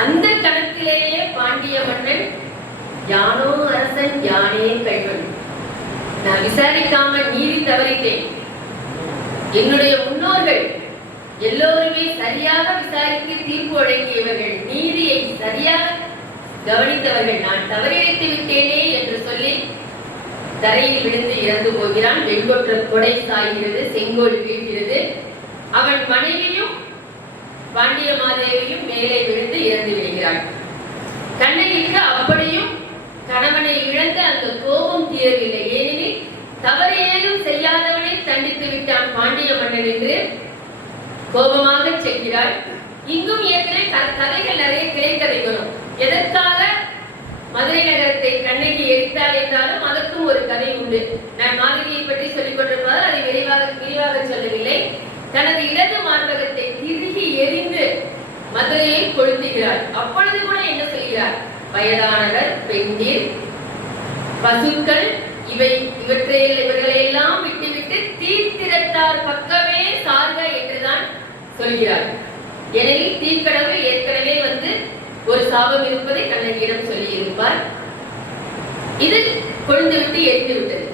அந்த கணக்கிலேயே பாண்டிய மன்னன் யானோ அரசன் யானே கைவன், நான் விசாரிக்காமல் நீதி தவறிட்டேன், என்னுடைய முன்னோர்கள் எல்லோருமே சரியாக விசாரித்து தீர்ப்பு வழங்கியவர்கள், நீதியை சரியாக கவனித்தவர்கள், நான் தவறிழைத்து விட்டேனே என்று சொல்லி தரையில் விழுந்து இறந்து போகிறான். வெண்கொற்ற கொடை சாய்கிறது, செங்கோல் வீழ்கிறது. அவன் மனைவியும் பாண்டிய மாதேவியும் மேலே விழுந்து இறந்து விடுகிறாள். கண்ணகிக்கு அப்படியும் கணவனை இழந்த அந்த கோபம் தீரவில்லை. ஏனெனில் தவறு ஏதும் செய்யாதவனை தண்டித்து விட்டான் பாண்டிய மன்னன் என்று கோபமாக செல்கிறாள். இங்கும் ஏற்கனவே கதைகள் நிறைய கிளைக்கதை வரும். எதற்காக மதுரை நகரத்தை கண்ணகி எரித்தாள் என்றாலும் அதற்கும் ஒரு கதை உண்டு. நான் மாதவியை பற்றி சொல்லிக் கொண்டிருப்பதால் அதை விரிவாக சொல்லவில்லை. தனது இடது மார்பகத்தை திருகி எரிந்து மதுரையை கொளுத்துகிறாள். அப்பொழுது கூட என்ன செய்கிறார்? வயதானவர், பெண்டீர், பசுக்கள் இவர்களை எல்லாம் விட்டுவிட்டு தீர்த்திரத்தார் பக்கமே சார்க என்றுதான் சொல்கிறார். எனவே தீர்க்கடவுள் ஏற்கனவே வந்து ஒரு சாபம் இருப்பதை கண்ணகியிடம் சொல்லி இருப்பார். இது கொழுந்துவிட்டு எரிந்து விட்டது.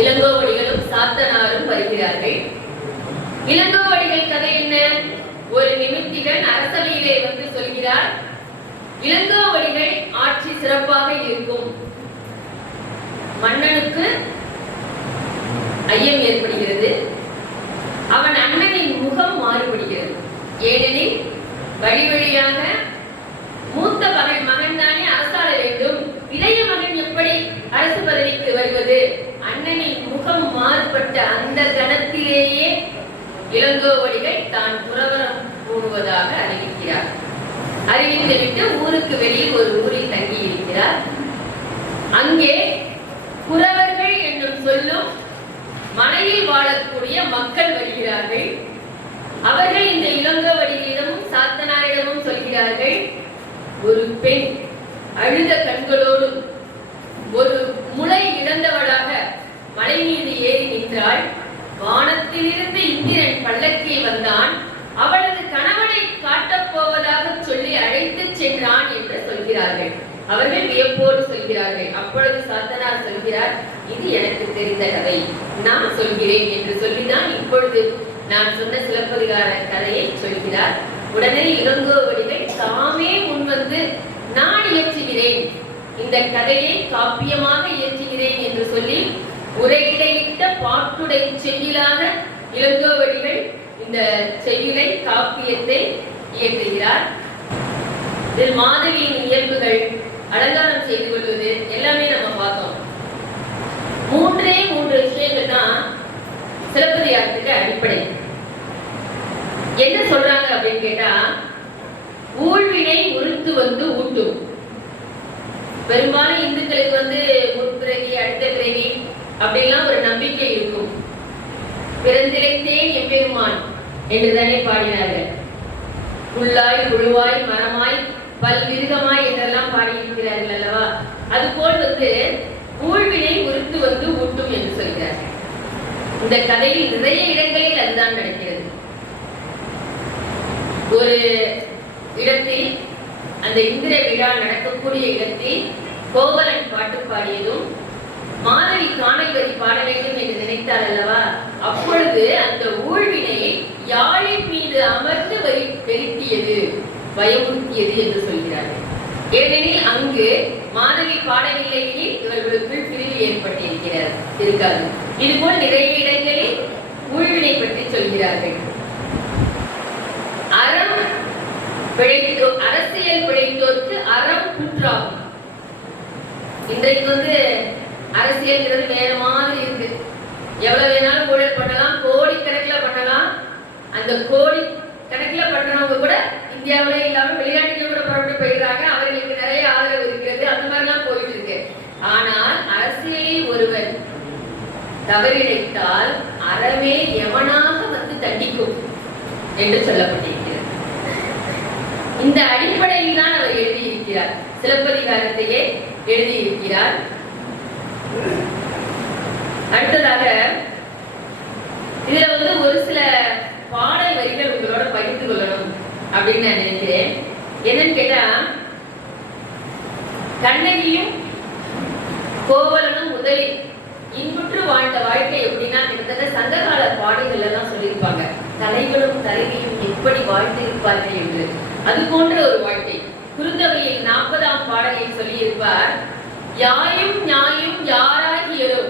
இளங்கோவடிகளும் சாத்தனாரும் வருகிறார்கள். இளங்கோவடிகள் கதை என்ன? ஒரு நிமித்திகன் அரசவையிலே வந்து சொல்கிறார், இளங்கோவடிகள் ஆட்சி சிறப்பாக இருக்கும். மன்னனுக்கு ஐயம் ஏற்படுகிறது. அவன் அண்ணனின் முகம் மாறுபடுகிறது. ஏனெனில் வழி வழியாக மூத்த மகன் தானே அரசாள வேண்டும், இளைய மகன் எப்படி அரசு பதவிக்கு வருவது? அண்ணனின் முகம் மாறுபட்ட அந்த கணத்திலேயே இளங்கோவடிகள் தான் துறவரம் போடுவதாக அறிவிக்கிறார். அறிவித்துவிட்டு ஊருக்கு வெளியில் ஒரு ஊரில் தங்கி இருக்கிறார். அங்கே குறவர்கள் என்னும் சொல்லும் மலையில் வாழக்கூடிய மக்கள் வருகிறார்கள். அவர்கள் இந்த இளங்கோவடிகளிடமும் சாத்தனாரிடமும் சொல்கிறார்கள், ஒரு பெண் அழுத கண்களோடும் ஒரு முளை இழந்தவளாக மலை மீது ஏறி நின்றாள். வானத்திலிருந்து இந்திரன் பல்லக்கில் வந்தான், அவளது கணவனை காட்டப் போவதாக சொல்லி அழைத்து சென்றான் என்று சொல்கிறார்கள். அவர்கள் வியப்போடு சொல்கிறார்கள். அப்பொழுது சாத்தனார் சொல்கிறார், இது எனக்கு தெரிந்த கதை, நான் சொல்கிறேன் என்று சொல்லிதான் இப்பொழுது நான் சொன்ன சிலப்பதிகார கதையை சொல்கிறார். உடனே இளங்கோவடிகள் தாமே முன்வந்து நான் இயற்றுகிறேன், இந்த கதையை காப்பியமாக இயற்றுகிறேன் என்று சொல்லி உரையிடையிட்ட பாட்டுடை செய்யுளாக இளங்கோவடிகள் இந்த செய்யுளை காப்பியத்தை இயற்றுகிறார். இதில் மாதவியின் இயல்புகள், அலங்காரம் செய்து கொள்வது எல்லாமே நம்ம பார்த்தோம். மூன்று விஷயங்கள் தான் சிலப்பதிகாரத்துக்கு அடிப்படை. என்ன சொல்றாங்க அப்படின்னு கேட்டா, ஊழ்வினை உறுத்து வந்து ஊட்டும். பெரும்பாலும் இந்துக்களுக்கு முற்பிறவி அடுத்த பிறவி அப்படிலாம் ஒரு நம்பிக்கை இருக்கும். பிறந்திழைத்தேன் எம்பெருமான் என்றுதானே பாடினார்கள். புல்லாய் புழுவாய் மரமாய் பல்விருகமாய் என்றெல்லாம் பாடியிருக்கிறார்கள் அல்லவா? அதுபோல் ஊழ்வினை உறுத்து வந்து ஊட்டும் என்று சொல்கிறார்கள். இந்த கதையில் நிறைய இடங்களில் அதுதான் நடக்கிறது. ஒரு இடத்தில், அந்த இந்திர விழா நடக்கக்கூடிய இடத்தில் கோவலன் பாட்டு பாடியதும் மாதவி காணல் வரி பாட வேண்டும் என்று நினைத்தார் அல்லவா? அப்பொழுது அந்த ஊழ்வினை யாழின் மீது அமர்ந்து வெறுத்தியது, பயமுறுத்தியது என்று சொல்கிறார்கள். ஏனெனில் அங்கு மாதவி பாடவில்லை எனில் இவர்களுக்குள் பிரிவு ஏற்பட்டிருக்கிறார் இருக்காது. இதுபோல் நிறைய இடங்களில் ஊழ்வினை பற்றி சொல்கிறார்கள். அறம் பிழைத்தோர், அரசியல் பிழைத்தோருக்கு அறம் கூற்றாகும். இன்றைக்கு அரசியல்ங்கிறது வேற மாதிரி இருக்கு. எவ்வளவு வேணாலும் ஊழல் பண்ணலாம், கோடிக்கணக்கில் பண்ணலாம். அந்த கோடி கணக்கில் பண்றவங்க கூட இந்தியாவிலே இல்லாம வெளிநாட்டுல கூட புறப்பட்டு போயிடுறாங்க. அவர்களுக்கு நிறைய ஆதரவு இருக்கிறது. அந்த மாதிரிலாம் போயிட்டு இருக்கு. ஆனால் அரசியலில் ஒருவர் தவறிழைத்தால் அறமே எவனாக தண்டிக்கும் என்று சொல்லப்பட்டிருக்கிறது. இந்த அடிப்படையில் தான் அவர் எழுதியிருக்கிறார். சிலப்பதிகாரத்தையே எழுதியிருக்கிறார். அடுத்ததாக இதுல ஒரு சில பாடல் வரிகள் உங்களோட பகிர்ந்து கொள்ளணும் அப்படின்னு நான் நினைக்கிறேன். என்னன்னு கேட்டா, கண்ணகியும் கோவலனும் முதலில் இன்புற்று வாழ்ந்த வாழ்க்கை எப்படின்னா, கிட்டத்தட்ட சங்ககால பாடல்கள் எல்லாம் சொல்லியிருப்பாங்க. தலைவனும் தலைவியும் எப்படி வாழ்ந்திருப்பார்கள் என்று. அது போன்ற ஒரு வாழ்க்கை. குறுந்தொகையில் 40ஆம் பாடலில் சொல்லியிருப்பார், யாயும் ஞாயும் யாராகியரோ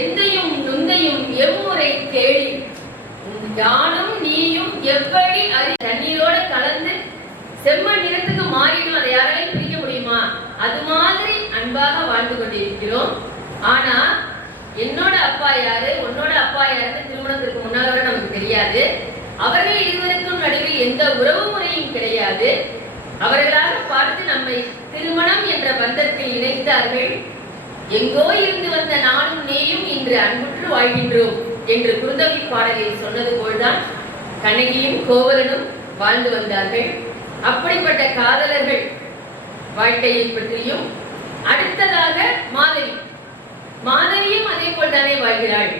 எந்தையும் நுந்தையும் எவ்முறை கேளி, யானும் நீயும் எப்படி தண்ணீரோட கலந்து செம்மண் நிறத்துக்கு மாறிடும், அதை யாராலையும் பிரிக்க முடியுமா? அது மாதிரி அன்பாக வாழ்ந்து கொண்டிருக்கிறோம். ஆனா என்னோட அப்பா யாரு, உன்னோட அப்பா யாருன்னு திருமணத்திற்கு முன்னால நமக்கு தெரியாது. அவர்கள் இருவருக்கும் நடுவில் எந்த உறவு முறையும் கிடையாது. அவர்களாக பார்த்து நம்மை திருமணம் என்ற பந்தத்தில் இணைத்தார்கள். எங்கோ இருந்து வந்த நானும் நீயும் இன்று அன்புற்று வாழ்கின்றோம் என்று குறுந்தொகை பாடலில் சொன்னது போல்தான் கண்ணகியும் கோவலனும் வாழ்ந்து வந்தார்கள். அப்படிப்பட்ட காதலர்கள் வாழ்க்கையை பற்றியும், அடுத்ததாக மாதவியும் அதே போல் தானே வாழ்கிறாள்.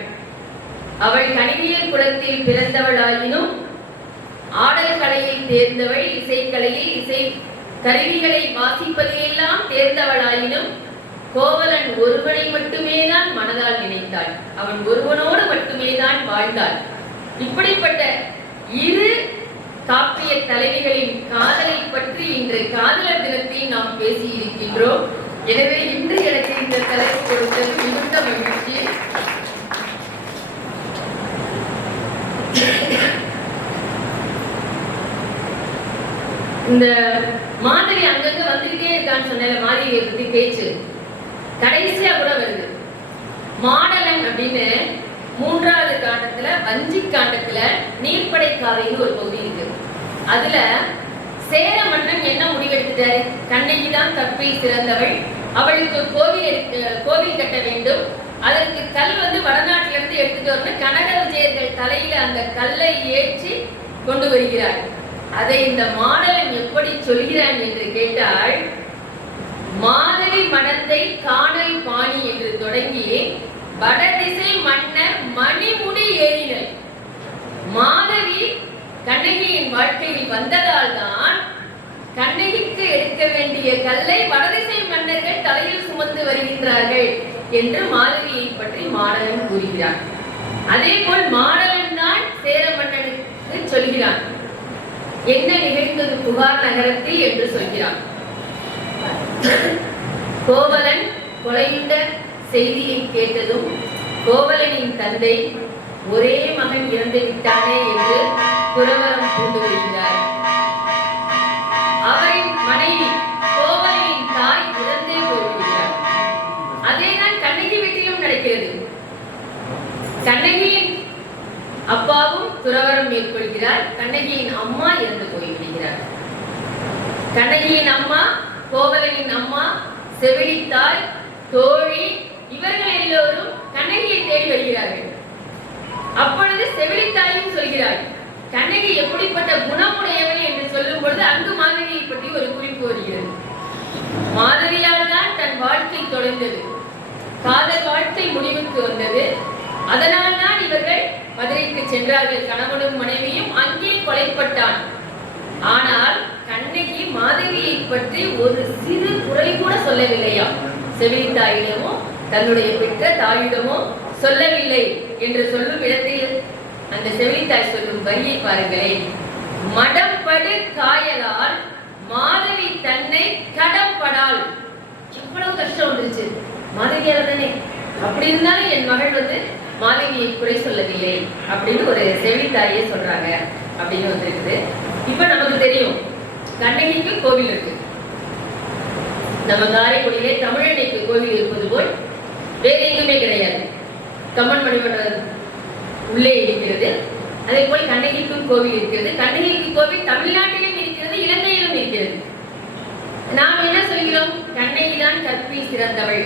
அவள் கணிவியல் குலத்தில் பிறந்தவளாயினும் ஆடல் கலையில் தேர்ந்தவள், இசைக்கலையில் இசை கருவிகளை வாசிப்பதையெல்லாம் தேர்ந்தவளாயினும் கோவலன் ஒருவனை மட்டுமே தான் மனதால் நினைத்தாள். அவன் ஒருவனோடு மட்டுமே தான் வாழ்ந்தாள். இப்படிப்பட்ட இரு காப்பிய தலைவிகளின் காதலை பற்றி இன்று காதலர் தினத்தில் நாம் பேசி இருக்கின்றோம். எனவே இன்று எனக்கு இந்த தலைப்பு கொடுத்தது மிகுந்த மகிழ்ச்சி. இந்த மாதிரி அங்கங்க வந்துகிட்டே இருக்கான்னு சொன்ன மாதிரியை பத்தி பேச்சு கடைசியா கூட வருது. மாடலன் அப்படின்னு 3வது காண்டத்துல, வஞ்சி காண்டத்துல நீர்ப்படை காவின்னு ஒரு பகுதி இருக்கு. அதுல சேர மன்னன் என்ன முடிவெடுத்துட்டாரு? கண்ணகி தான் தப்பி சிறந்தவள், அவளுக்கு கோவில் கட்ட வேண்டும். அதற்கு கல் வடநாட்டில இருந்து எடுத்துட்டு வரணும். கனக விஜயர்கள் தலையில அந்த கல்லை ஏற்றி கொண்டு வருகிறார். அதை இந்த மாடலன் எப்படி சொல்கிறான் என்று கேட்டால், மாதவி மடந்தை காணல் பாணி என்று தொடங்கி வடதிசை மன்னர் மணிமுடி ஏறினல். மாதவி கண்ணகியின் வாழ்க்கையில் வந்ததால் தான் கண்ணகிக்கு எடுக்க வேண்டிய கல்லை வடதிசை மன்னர்கள் தலையில் சுமந்து வருகின்றார்கள் என்று மாதவியை பற்றி மாடலன் கூறுகிறான். அதே போல் மாடலன் தான் சேர மன்னனுக்கு சொல்கிறான், என்ன நிகழ்ந்தது புகார் நகரத்தில் என்று சொல்கிறான். கோவலன் கொலையுண்ட செய்தியை கேட்டதும் கோவலனின் தந்தை ஒரே மகன் இறந்து விட்டானே என்று துறவரம் பூண்டு வருகிறார். அவரின் மனைவி கோவலனின் தாய் இறந்தே போய்விடுகிறார். அதேதான் கண்ணகி வீட்டிலும் நடக்கிறது. கண்ணகியின் அப்பாவும் துறவரம் மேற்கொள்கிறார். கண்ணகியின் அம்மா இறந்து போய்விடுகிறார். கண்ணகியின் அம்மா, கோவலனின் அம்மா, செவிலித்தாய், தோழி, இவர்கள் எல்லோரும் கண்ணகியை தேடி வருகிறார்கள். அப்பொழுது செவிலித்தாயும் சொல்கிறார், கண்ணகி எப்படிப்பட்ட குணமுடையவள் என்று சொல்லும் பொழுது அங்கு மாதவியை பற்றி ஒரு குறிப்பு வருகிறது. மாதவியால் தான் தன் வாழ்க்கை தொடர்ந்தது, காதல் வாழ்க்கை முடிவுக்கு வந்தது. அதனால் தான் இவர்கள் மதுரைக்கு சென்றார்கள். கணவனும் மனைவியும் அங்கே கொலைப்பட்டான். ஆனால் கண்ணகி மாதவியை பற்றி ஒரு சிறு குறை கூட சொல்லவில்லையா? செவிலித்தாயிடமோ தன்னுடைய பெற்ற தாயிடமோ சொல்லவில்லை என்று சொல்லும் இடத்தில் அந்த செவிலித்தாய் சொல்லும் வரியை பாருங்களேன். மடம்படு காயலால் மாதவி தன்னை கடம்படால். எவ்வளவு கஷ்டம் வந்துருச்சு மாதவியால தானே. அப்படி இருந்தாலும் என் மகள் மாதவியை குறை சொல்லவில்லை அப்படின்னு ஒரு செவிலித்தாயே சொல்றாங்க அப்படின்னு வந்திருக்குது. இப்ப நமக்கு தெரியும் கண்ணகிக்கு கோவில் இருக்கு. நம்ம காரைக்குடியிலே தமிழன்னைக்கு கோவில் இருப்பது போல் வேற எங்குமே கிடையாது. கம்மன் மணிமண்டபம் உள்ளே இருக்கிறது. அதே போல் கண்ணகிக்கும் கோவில் இருக்கிறது. கண்ணகிக்கு கோவில் தமிழ்நாட்டிலும் இருக்கிறது, இலங்கையிலும் இருக்கிறது. நாம் என்ன சொல்கிறோம்? கண்ணகி தான் கற்பில் சிறந்தவள்,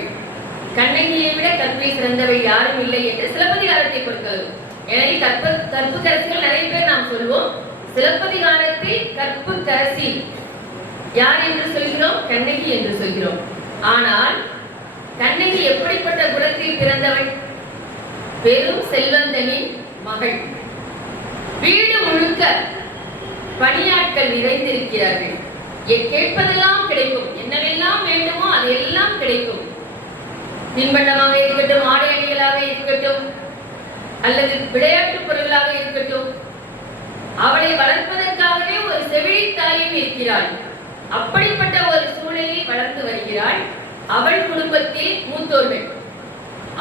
கண்ணகியை விட கற்பில் சிறந்தவள் யாரும் இல்லை என்று சிலப்பதிகாரத்தை கொடுக்கிறது. எனவே கற்புக்கரசிகள் நிறைய பேர் நாம் சொல்வோம். சிலப்பதிகாரத்தில் கற்புக்கரசி யார் என்று சொல்கிறோம்? கண்ணகி என்று சொல்கிறோம். ஆனால் கண்ணகி எப்படிப்பட்ட குலத்தில் பிறந்தவள்? பெரும் செல்வந்தனின் மகள். வீடு முழுக்க பணியாட்கள் நிறைந்திருக்கிறார்கள். கேட்பதெல்லாம் கிடைக்கும், என்னவெல்லாம் வேண்டுமோ அதெல்லாம் கிடைக்கும். தின்பண்டமாக இருக்கட்டும், ஆடை அணிகளாக இருக்கட்டும், அல்லது விளையாட்டு பொருள்களாக இருக்கட்டும், அவளை வளர்ப்பதற்காகவே ஒரு செவிலித்தாயும் இருக்கிறாள். அப்படிப்பட்ட ஒரு சூழலில் வளர்ந்து வருகிறாள். அவள் குடும்பத்தில் மூத்தோர்கள்,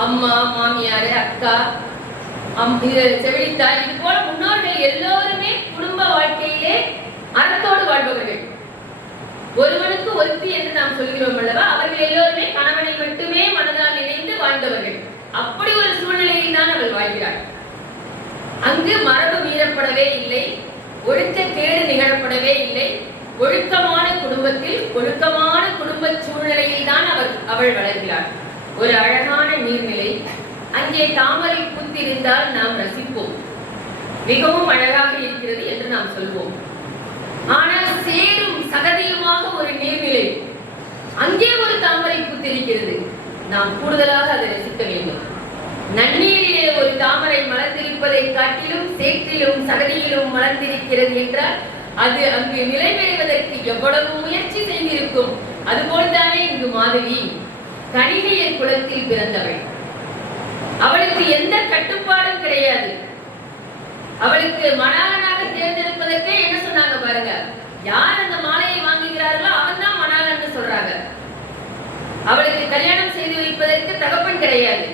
அம்மா, மாமியார், அக்கா, செவிலித்தாய், இது போல முன்னோர்கள் எல்லோருமே குடும்ப வாழ்க்கையிலே அறத்தோடு வாழ்பவர்கள். ஒருவனுக்கு ஒருத்தி என்று நாம் சொல்கிறோம் அல்லவா? அவர்கள் எல்லோருமே கணவனை மட்டுமே மனதால் நினைந்து வாழ்ந்தவர்கள். அப்படி ஒரு சூழ்நிலையில் தான் அவள் வாழ்கிறாள். அங்கு மரபு மீறப்படவே இல்லை, ஒழுக்கக்கேடு நிகழப்படவே இல்லை. ஒழுக்கமான குடும்பத்தில் ஒழுக்கமான குடும்ப சூழ்நிலையில் தான் அவள் வளர்கிறாள். ஒரு அழகான நீர்நிலை, அங்கே தாமரை பூத்திருந்தால் நாம் ரசிப்போம், மிகவும் அழகாக இருக்கிறது என்று நாம் சொல்வோம். ஆனால் சேரும் சகதியுமாக ஒரு நீர்நிலை, அங்கே ஒரு தாமரை பூத்திருக்கிறது, நாம் கூடுதலாக அதை ரசிக்க வேண்டும். நன்னீரிலே ஒரு தாமரை மலர்ந்திருப்பதை காட்டிலும் சேற்றிலும் சகதியிலும் மலர்ந்திருக்கிறது என்றால் அது அங்கு நிலை பெறுவதற்கு எவ்வளவு முயற்சி செய்திருக்கும். அதுபோல்தானே இங்கு மாதவி கணிகையர் குலத்தில் பிறந்தவள். அவளுக்கு எந்த கட்டுப்பாடும் கிடையாது. அவளுக்கு மணாளனாக தேர்ந்தெடுப்பதற்கே என்ன சொன்னாங்க பாருங்க, யார் அந்த மாலையை வாங்குகிறார்களோ அவன் தான் மணாளன்னு சொல்றாங்க. அவளுக்கு கல்யாணம் செய்து வைப்பதற்கு தகப்பன் கிடையாது.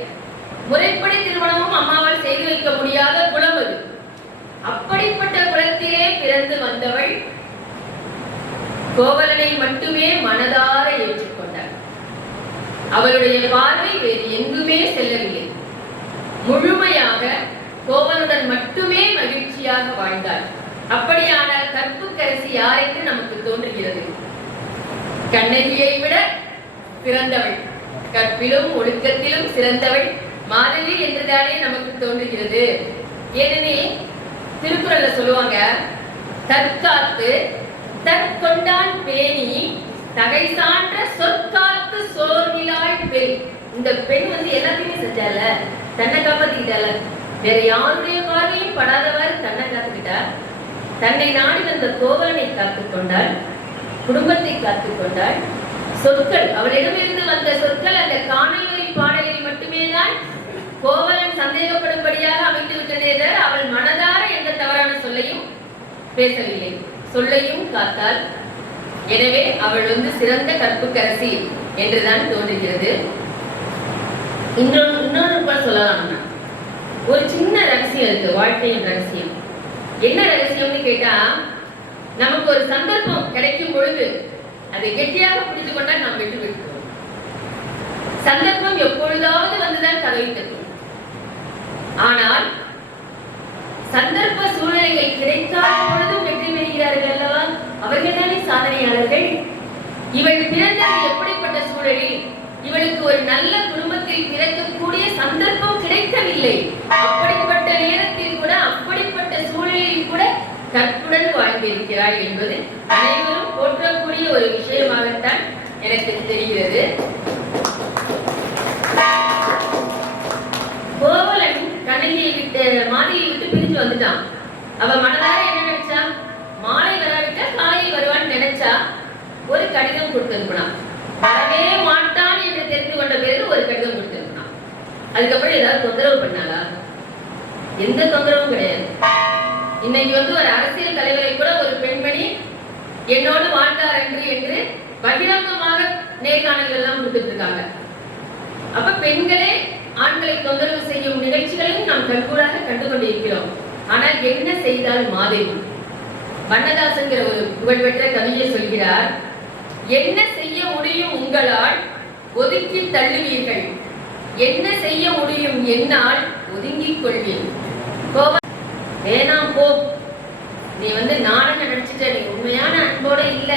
முறைப்படி திருமணமும் அம்மாவால் செய்து வைக்க முடியாத குலம் அது. அப்படிப்பட்ட குலத்திலே பிறந்து வந்தவள் கோவலனை மட்டுமே மனதார ஏற்றுக்கொண்டாள். அவளுடைய பார்வை வேறு எங்குமே செல்லவில்லை. முழுமையாக கோவலனுடன் மட்டுமே மகிழ்ச்சியாக வாழ்ந்தாள். அப்படியானால் கற்புக்கரசி யார் என்று நமக்கு தோன்றுகிறது? கண்ணகியை விட சிறந்தவள், கற்பிலும் ஒழுக்கத்திலும் சிறந்தவள் மாதவி என்றுதானே நமக்கு தோன்றுகிறது. ஏனெனில் திருக்குறள்ல சொல்லுவாங்க, தற்காத்து தற்கொண்டான் பேணி தகை சான்ற சொற்காத்து சோர்நிலாய் பெண். இந்த பெண் எல்லாத்தையுமே செஞ்சால, தன்னை காப்பாத்திக்கிட்டால, வேற யாருடைய பார்வையும் படாதவாறு தன்னை காத்துக்கிட்டா. தன்னை நாடி வந்த கோவலனை காத்துக்கொண்டாள், குடும்பத்தை காத்துக்கொண்டாள். சொற்கள், அவளிடமிருந்து வந்த சொற்கள் அந்த காணொலி பாடலில் மட்டுமே தான் கோவலன் சந்தேகப்படும்படியாக அமைந்து விட்டதே தவிர அவள் மனதார எந்த தவறான சொல்லையும் பேசவில்லை. சொல்லையும் காத்தாள். எனவே அவள் சிறந்த கற்புக்கரசி என்றுதான் தோன்றுகிறது. இன்னொரு சொல்லலாம், ஒரு சின்ன ரகசியம் இருக்கு, வாழ்க்கையின் ரகசியம். என்ன ரகசியம்னு கேட்டா, நமக்கு ஒரு சந்தர்ப்பம் கிடைக்கும் பொழுது அதை கெட்டியாக பிடித்து கொண்டால் நாம் வெற்றி பெற்றுவோம். சந்தர்ப்பம் எப்பொழுதாவது வந்துதான் கதவை தரும். ஆனால் சந்தர்ப்ப சூழ்நிலைகள் கிடைக்காத பொழுதும் வெற்றி பெறுகிறார்கள் அல்லவா? அவர்கள் தானே சாதனையாளர்கள். கற்புடன் வாழ்ந்திருக்கிறாள் என்பது அனைவரும் போற்றக்கூடிய ஒரு விஷயமாகத்தான் எனக்கு தெரிகிறது. கோவலன் கண்ணகியை விட்டு மாலையை விட்டு பிரிஞ்சு வந்துட்டான். அவ மனதார என்ன நினைச்சா, மாலை வராவிட்டா காலையில் வருவான்னு நினைச்சா ஒரு கடிதம் கொடுத்திருப்பான். வரவே மாட்டான் என்று தெரிந்து கொண்ட பிறகு ஒரு கடிதம் கொடுத்திருப்பான். அதுக்கப்புறம் ஏதாவது தொந்தரவு பண்ணாளா? எந்த தொந்தரவும் கிடையாது. இன்னைக்கு ஒரு அரசியல் தலைவரை கூட ஒரு பெண்மணி என்னோடு வாழ்ந்தார் என்று பகிரங்கமாக நேர்காணல்கள் எல்லாம் கொடுத்துட்டு இருக்காங்க. அப்ப பெண்களே ஆண்களை தொந்தரவு செய்யும் நிகழ்ச்சிகளையும் நாம் கண்கூடாக கண்டு கொண்டிருக்கிறோம். ஆனால் என்ன செய்தால் மாதேவி? வண்ணதாசன்கிற ஒரு புகழ்பெற்ற கவியை சொல்கிறார், என்ன செய்ய முடியும் உங்களால் ஒதுக்கி தள்ளுவீர்கள், என்ன செய்ய முடியும் என்னால் ஒதுங்கிக் கொள்வீர். வேணாம் போ, நீ நாடகம் நடிச்சுட்ட, நீ உண்மையான அன்போட இல்ல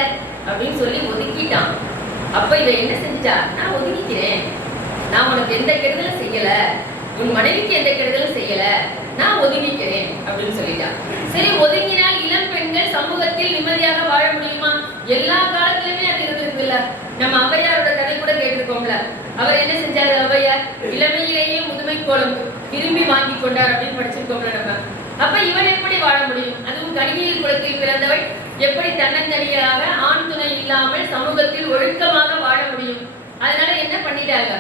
அப்படின்னு சொல்லி ஒதுக்கிட்டான். அப்ப இவ என்ன செஞ்சா, நான் ஒதுக்கிக்கிறேன், நான் உனக்கு எந்த கெடுதலும் செய்யல, உன் மனைவிக்கு எந்த கெடுதலும் செய்யல, நான் ஒதுங்கிக்கிறேன் அப்படின்னு சொல்லிட்டான். சரி, ஒதுங்கினால் இளம் பெண்கள் சமூகத்தில் நிம்மதியாக வாழ முடியுமா? எல்லா காலத்திலுமே அது இருந்திருக்குல்ல. நம்ம ஔவையாரோட கதை கூட கேட்டிருக்கோம்ல. அவர் என்ன செஞ்சாரு? ஔவையார் இளமையிலேயே முதுமை கோலம் திரும்பி வாங்கி கொண்டார் அப்படின்னு படிச்சிருக்கோம்ல நம்ம. அப்ப இவன் எப்படி வாழ முடியும்? அதுவும் கணிகையில் குலத்தில் பிறந்தவள் எப்படி தன்னந்தனியாக ஆண் துணை இல்லாமல் சமூகத்தில் ஒழுக்கமாக வாழ முடியும்? அதனால என்ன பண்ணிட்டாங்க?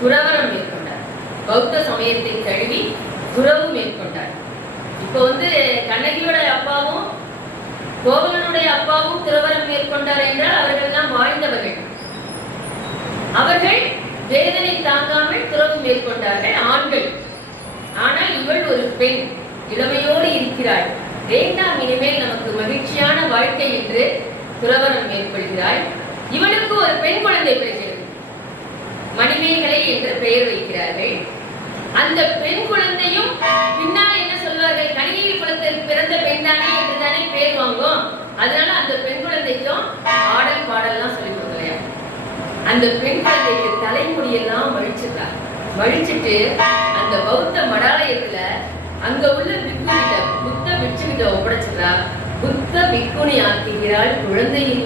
துறவரம் மேற்கொண்டார். பௌத்த சமயத்தை தழுவி துறவு மேற்கொண்டார். இப்போ கண்ணகியோட அப்பாவும் கோவலனுடைய அப்பாவும் துறவரம் மேற்கொண்டார் என்றால் அவர்கள் எல்லாம் வாழ்ந்தவர்கள். அவர்கள் வேதனை தாங்காமல் துறவு மேற்கொண்டார்கள், ஆண்கள். ஆனால் இவள் ஒரு பெண், இளமையோடு இருக்கிறாள். வேண்டாம், இனிமேல் நமக்கு மகிழ்ச்சியான வாழ்க்கை என்று துறவரம் மேற்கொள்கிறாள். இவளுக்கு ஒரு பெண் குழந்தை பிறக்கிறது. மணிமேகலை என்று பெயர் வைக்கிறார்கள். அந்த பெண் குழந்தையும் பின்னால் என்ன சொல்வார்கள்? கணிகையில் குலத்தில் பிறந்த பெண் தானே என்று தானே பெயர் வாங்கும். அதனால அந்த பெண் குழந்தைக்கும் ஆடல் பாடல்லாம் சொல்லி கொடுக்கலையா? அந்த பெண் குழந்தைக்கு தலைமுடியெல்லாம் வழிச்சிட்டார். வழிச்சிட்டு அந்த பௌத்த மடாலயத்துல அங்க உள்ள பிக்குனிட்ட புத்த பிட்சுகிட்ட ஒப்படைச்சிட்டா. புத்த பிக்குனி ஆக்குகிறாள் குழந்தையில்.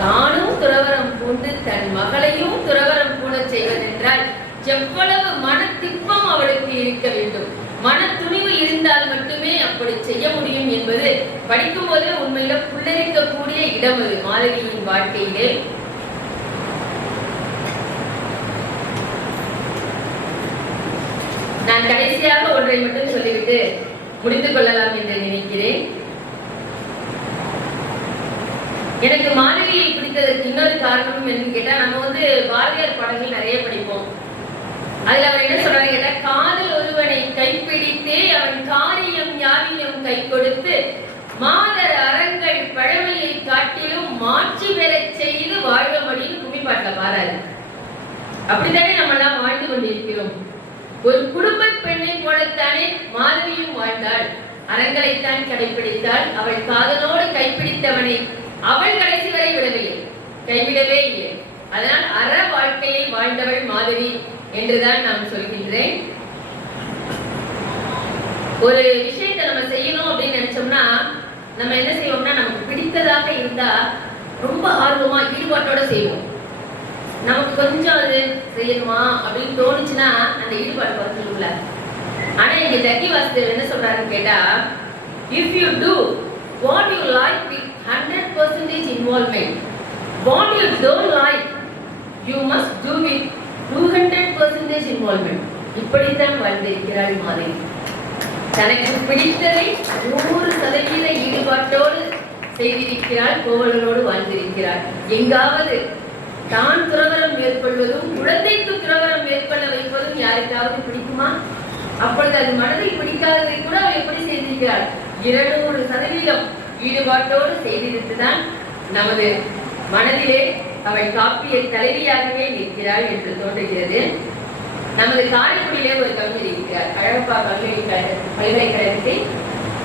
தானும் துறவரம் பூண்டு தன் மகளையும் துறவரம் பூண செய்வதென்றால் எவ்வளவு மன திப்பம் அவளுக்கு இருக்க வேண்டும். மன துணிவு இருந்தால் மட்டுமே அப்படி செய்ய முடியும் என்பது படிக்கும் போதே உண்மையில புல்லரிக்கக்கூடிய இடம் அது மாதவியின் வாழ்க்கையிலே. நான் கடைசியாக ஒன்றை மட்டும் சொல்லிவிட்டு முடித்துக் கொள்ளலாம் என்று நினைக்கிறேன். எனக்கு மாதவியை பிடித்ததற்கு இன்னொரு காரணம் என்று கேட்டா, நம்ம பாரதியார் பாடல்கள் நிறைய படிப்போம். அதுல அவர் என்ன சொல்றாரு கேட்டா, காதல் ஒருவனை கைப்பிடித்தே அவன் காரியம் யாவிலும் கை கொடுத்து மாதர் அறங்கள் பழமையை காட்டிலும் மாற்றி பெறச் செய்து வாழ்வமடின்னு கும்மிப்பாட்டுல பாராரு. அப்படித்தானே நம்ம எல்லாம் வாழ்ந்து கொண்டிருக்கிறோம். ஒரு குடும்ப பெண்ணை போலத்தானே மாதவியும் வாழ்ந்தாள். அறங்களைத்தான் கடைபிடித்தாள். அவள் காதலோடு கைப்பிடித்தவனை அவள் கடைசி வரை விடவில்லை, கைவிடவே இல்லை. அதனால் அற வாழ்க்கையை வாழ்ந்தவள் மாதவி என்றுதான் நான் சொல்கின்றேன். ஒரு விஷயத்தை நம்ம செய்யணும் அப்படின்னு நினைச்சோம்னா நம்ம என்ன செய்வோம்னா, நமக்கு பிடித்ததாக இருந்தா ரொம்ப ஆர்வமா ஈடுபாட்டோட செய்வோம். நமக்கு கொஞ்சம் அது செய்யணுமா அப்படின்னு தோணுச்சுன்னா அந்த ஈடுபாடு வந்துடும்ல. ஆனா இங்க ஜக்கி வாசுதேவ் என்ன சொல்றாருன்னு கேட்டா, if you do what you like with 100% involvement, what you don't like you must do with 200% involvement. இப்படித்தான் வாழ்ந்திருக்கிறாள் மாதவி. தனக்கு பிடித்ததை 100% ஈடுபாட்டோடு செய்திருக்கிறாள், கோவலனோடு வாழ்ந்திருக்கிறாள். எங்காவது தான் துறவரம் மேற்கொள்வதும் குழந்தைக்கு துறவரம் மேற்கொள்ள வைப்பதும் யாருக்காவது பிடிக்குமா? அப்பொழுது அது மனதில் பிடிக்காததை கூட அவள் எப்படி செய்திருக்கிறாள்? 200% ஈடுபாட்டோடு செய்திருந்துதான் நமது மனதிலே அவள் காப்பிய தலைவியாகவே நிற்கிறாள் என்று தோன்றுகிறது. நமது காரைக்குடியிலே ஒரு கவிஞர் இருக்கிறார், அழகப்பா பல்கலைக்கழகத்தில்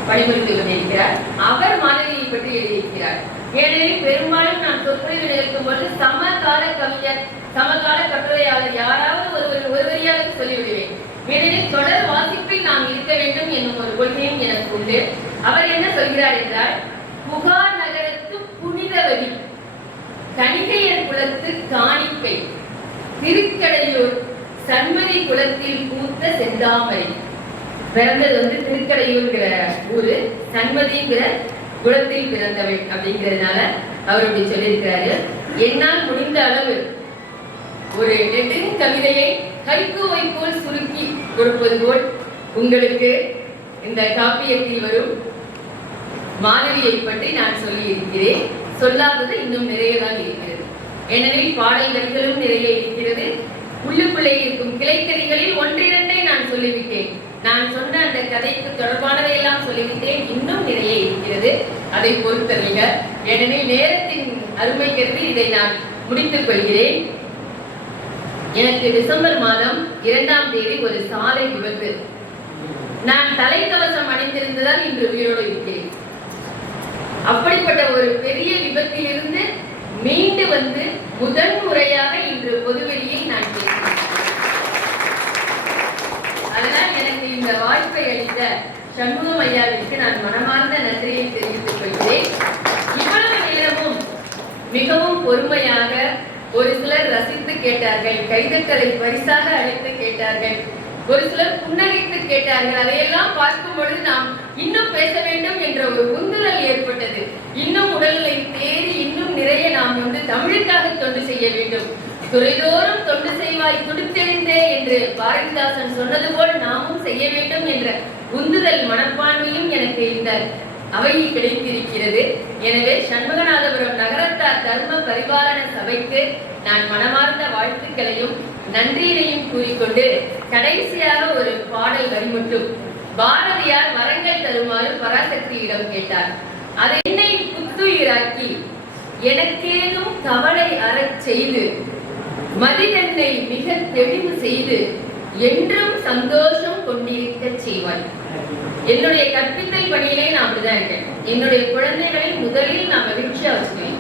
பணிபுரிந்து கொண்டிருக்கிறார். அவர் மாதவியை பற்றி எழுதியிருக்கிறார். ஏனெனில் பெரும்பாலும் நான் சொற்பொழிவு நிகழ்த்தும் பொழுது சமகால கவிஞர், சமகால கட்டுரையாளர் யாராவது ஒரு வரியாக சொல்லிவிடுவேன். ஏனெனில் தொடர் வாசிப்பில் நாம் இருக்க வேண்டும் என்னும் ஒரு கொள்கையும் எனக்கு உண்டு. அவர் யார் என்றால் புகார் நகரத்து புனிதவதி, கணிகையர் குலத்து காணிக்கை, திருக்கடையூர் சண்மதி குலத்தில் பூத்த செந்தாமரை. பிறந்தது திருக்கடையூர்ங்கிற ஊரு, சண்மதிங்கிற குலத்தில் பிறந்தவள் அப்படிங்கிறதுனால அவர் அப்படி சொல்லியிருக்கிறாரு. என்னால் முடிந்த அளவு ஒரு நெடுங்கவிதையை கைக்கூவை போல் சுருக்கி கொடுப்பது போல் உங்களுக்கு இந்த காப்பியத்தில் வரும் மாணவியை பற்றி நான் சொல்லி இருக்கிறேன். சொல்லாதது இன்னும் நிறையதான் இருக்கிறது. ஏனெனில் பாடல் வரிகளும் நிறைய இருக்கிறது. உள்ளுக்குள்ளே இருக்கும் கிளைக்கதைகளில் ஒன்றிரண்டை நான் சொல்லிவிட்டேன். நான் சொன்ன அந்த கதைக்கு தொடர்பானதை எல்லாம் சொல்லிவிட்டேன். இன்னும் நிறைய இருக்கிறது, அதை பொறுத்தல்க. ஏனெனில் நேரத்தின் அருமை கருதி இதை நான் முடித்துக் கொள்கிறேன். எனக்கு டிசம்பர் மாதம் 2ஆம் தேதி ஒரு சாலை விபத்து. நான் தலைக்கவசம் அணிந்திருந்ததால் இன்று உயிரோடு இருக்கிறேன். அப்படிப்பட்ட ஒரு பெரிய விபத்திலிருந்து மீண்டு வந்து முதன் முறையாக இன்று பொதுவெளியில் நான் பேசுகிறேன். அதனால் எனக்கு இந்த வாய்ப்பை அளித்த சண்முகம் ஐயாவிற்கு நான் மனமார்ந்த நன்றியை தெரிவித்துக் கொள்கிறேன். இவ்வளவு நேரமும் மிகவும் பொறுமையாக ஒரு சிலர் ரசித்து கேட்டார்கள், கைதட்டலை பரிசாக அழைத்து கேட்டார்கள், ஒரு சிலர் புன்னகைத்து கேட்டார்கள். அதையெல்லாம் பார்க்கும் பொழுது நாம் இன்னும் பேச வேண்டும் என்ற ஒரு உந்துதல் ஏற்பட்டது. இன்னும் உடல்நிலை தேறி இன்னும் நிறைய நாம் தமிழுக்காக தொண்டு செய்ய வேண்டும். துறைதோறும் தொண்டு செய்வாய் துடித்தெழுந்தே என்று பாரதிதாசன் சொன்னது போல் நாமும் செய்ய வேண்டும் என்ற உந்துதல் மனப்பான்மையும் எனக்கு இந்த அவையில் கிடைத்திருக்கிறது. எனவே சண்முகநாதபுரம் நகரத்தார் தர்ம பரிபாலன சபைக்கு நான் மனமார்ந்த வாழ்த்துக்களையும் நன்றியினையும் கூறிக்கொண்டு கடைசியாக ஒரு பாடல் வரி மட்டும். பாரதியார் வரங்கள் தருமாறு பராசக்தியிடம் கேட்டார். அதை என்னை புத்துயிராக்கி எனக்கேதும் கவலை அறச் செய்து மதிதன்னை மிக தெளிவு செய்து என்றும் சந்தோஷம் கொண்டிருக்க செய்வாய். என்னுடைய கற்பித்தல் பணியிலே நான் அப்படிதான் இருக்கேன். என்னுடைய குழந்தைகளை முதலில் நான் மகிழ்ச்சியா வச்சுக்குவேன்.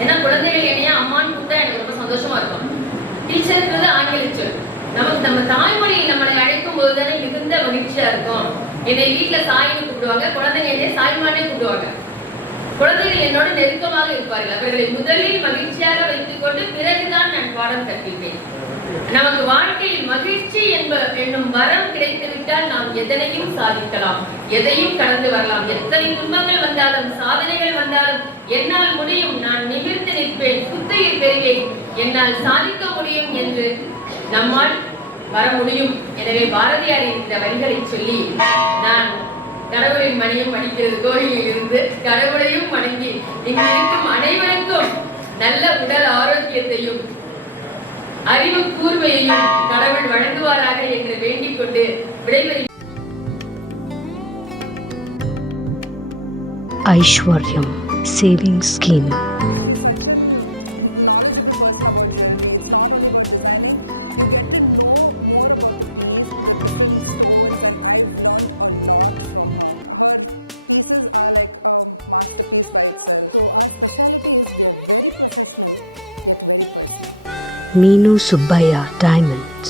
ஏன்னா குழந்தைகள் என்னையா அம்மான்னு கூப்பிட்டா எனக்கு ரொம்ப சந்தோஷமா இருக்கும். டீச்சர்ன்றது ஆங்கில சொல். நமக்கு நம்ம தாய்மொழியில் நம்மளை அழைக்கும் போது தானே மிகுந்த மகிழ்ச்சியா இருக்கும். என்னை வீட்டுல சாயின்னு கூப்பிடுவாங்க, குழந்தைங்க என்னை சாய்மானே கூப்பிடுவாங்க. குழந்தைகள் என்னோட நெருக்கமாக இருப்பார்கள். அவர்களை முதலில் மகிழ்ச்சியாக வைத்துக் கொண்டு பிறகுதான் நான் பாடம் கற்பிப்பேன். நமக்கு வாழ்க்கையில் மகிழ்ச்சி என்னும் வரம் கிடைத்துவிட்டால் நாம் எதனையும் சாதிக்கலாம், எதையும் கடந்து வரலாம். எத்தனை துன்பங்கள் வந்தாலும் சாதனைகள் வந்தாலும் என்னால் முடியும், நான் நிமிர்ந்து நிற்பேன், புத்துயிர் பெறுவேன், என்னால் சாதிக்க முடியும் என்று நம்மால் வர முடியும். எனவே பாரதியாரின் இந்த வரிகளை சொல்லி நான் கடவுளின் மணியும் அடிக்கிறது கோயிலில் இருந்து கடவுளையும் வணங்கி இங்கு இருக்கும் அனைவருக்கும் நல்ல உடல் ஆரோக்கியத்தையும் அறிவு கூர்மையையும் கடவுள் வழங்குவாராக என்று வேண்டிக் கொண்டு விடைபெறுகிறேன். Aishwaryam Savings Scheme. Meenu Subbaya Diamonds.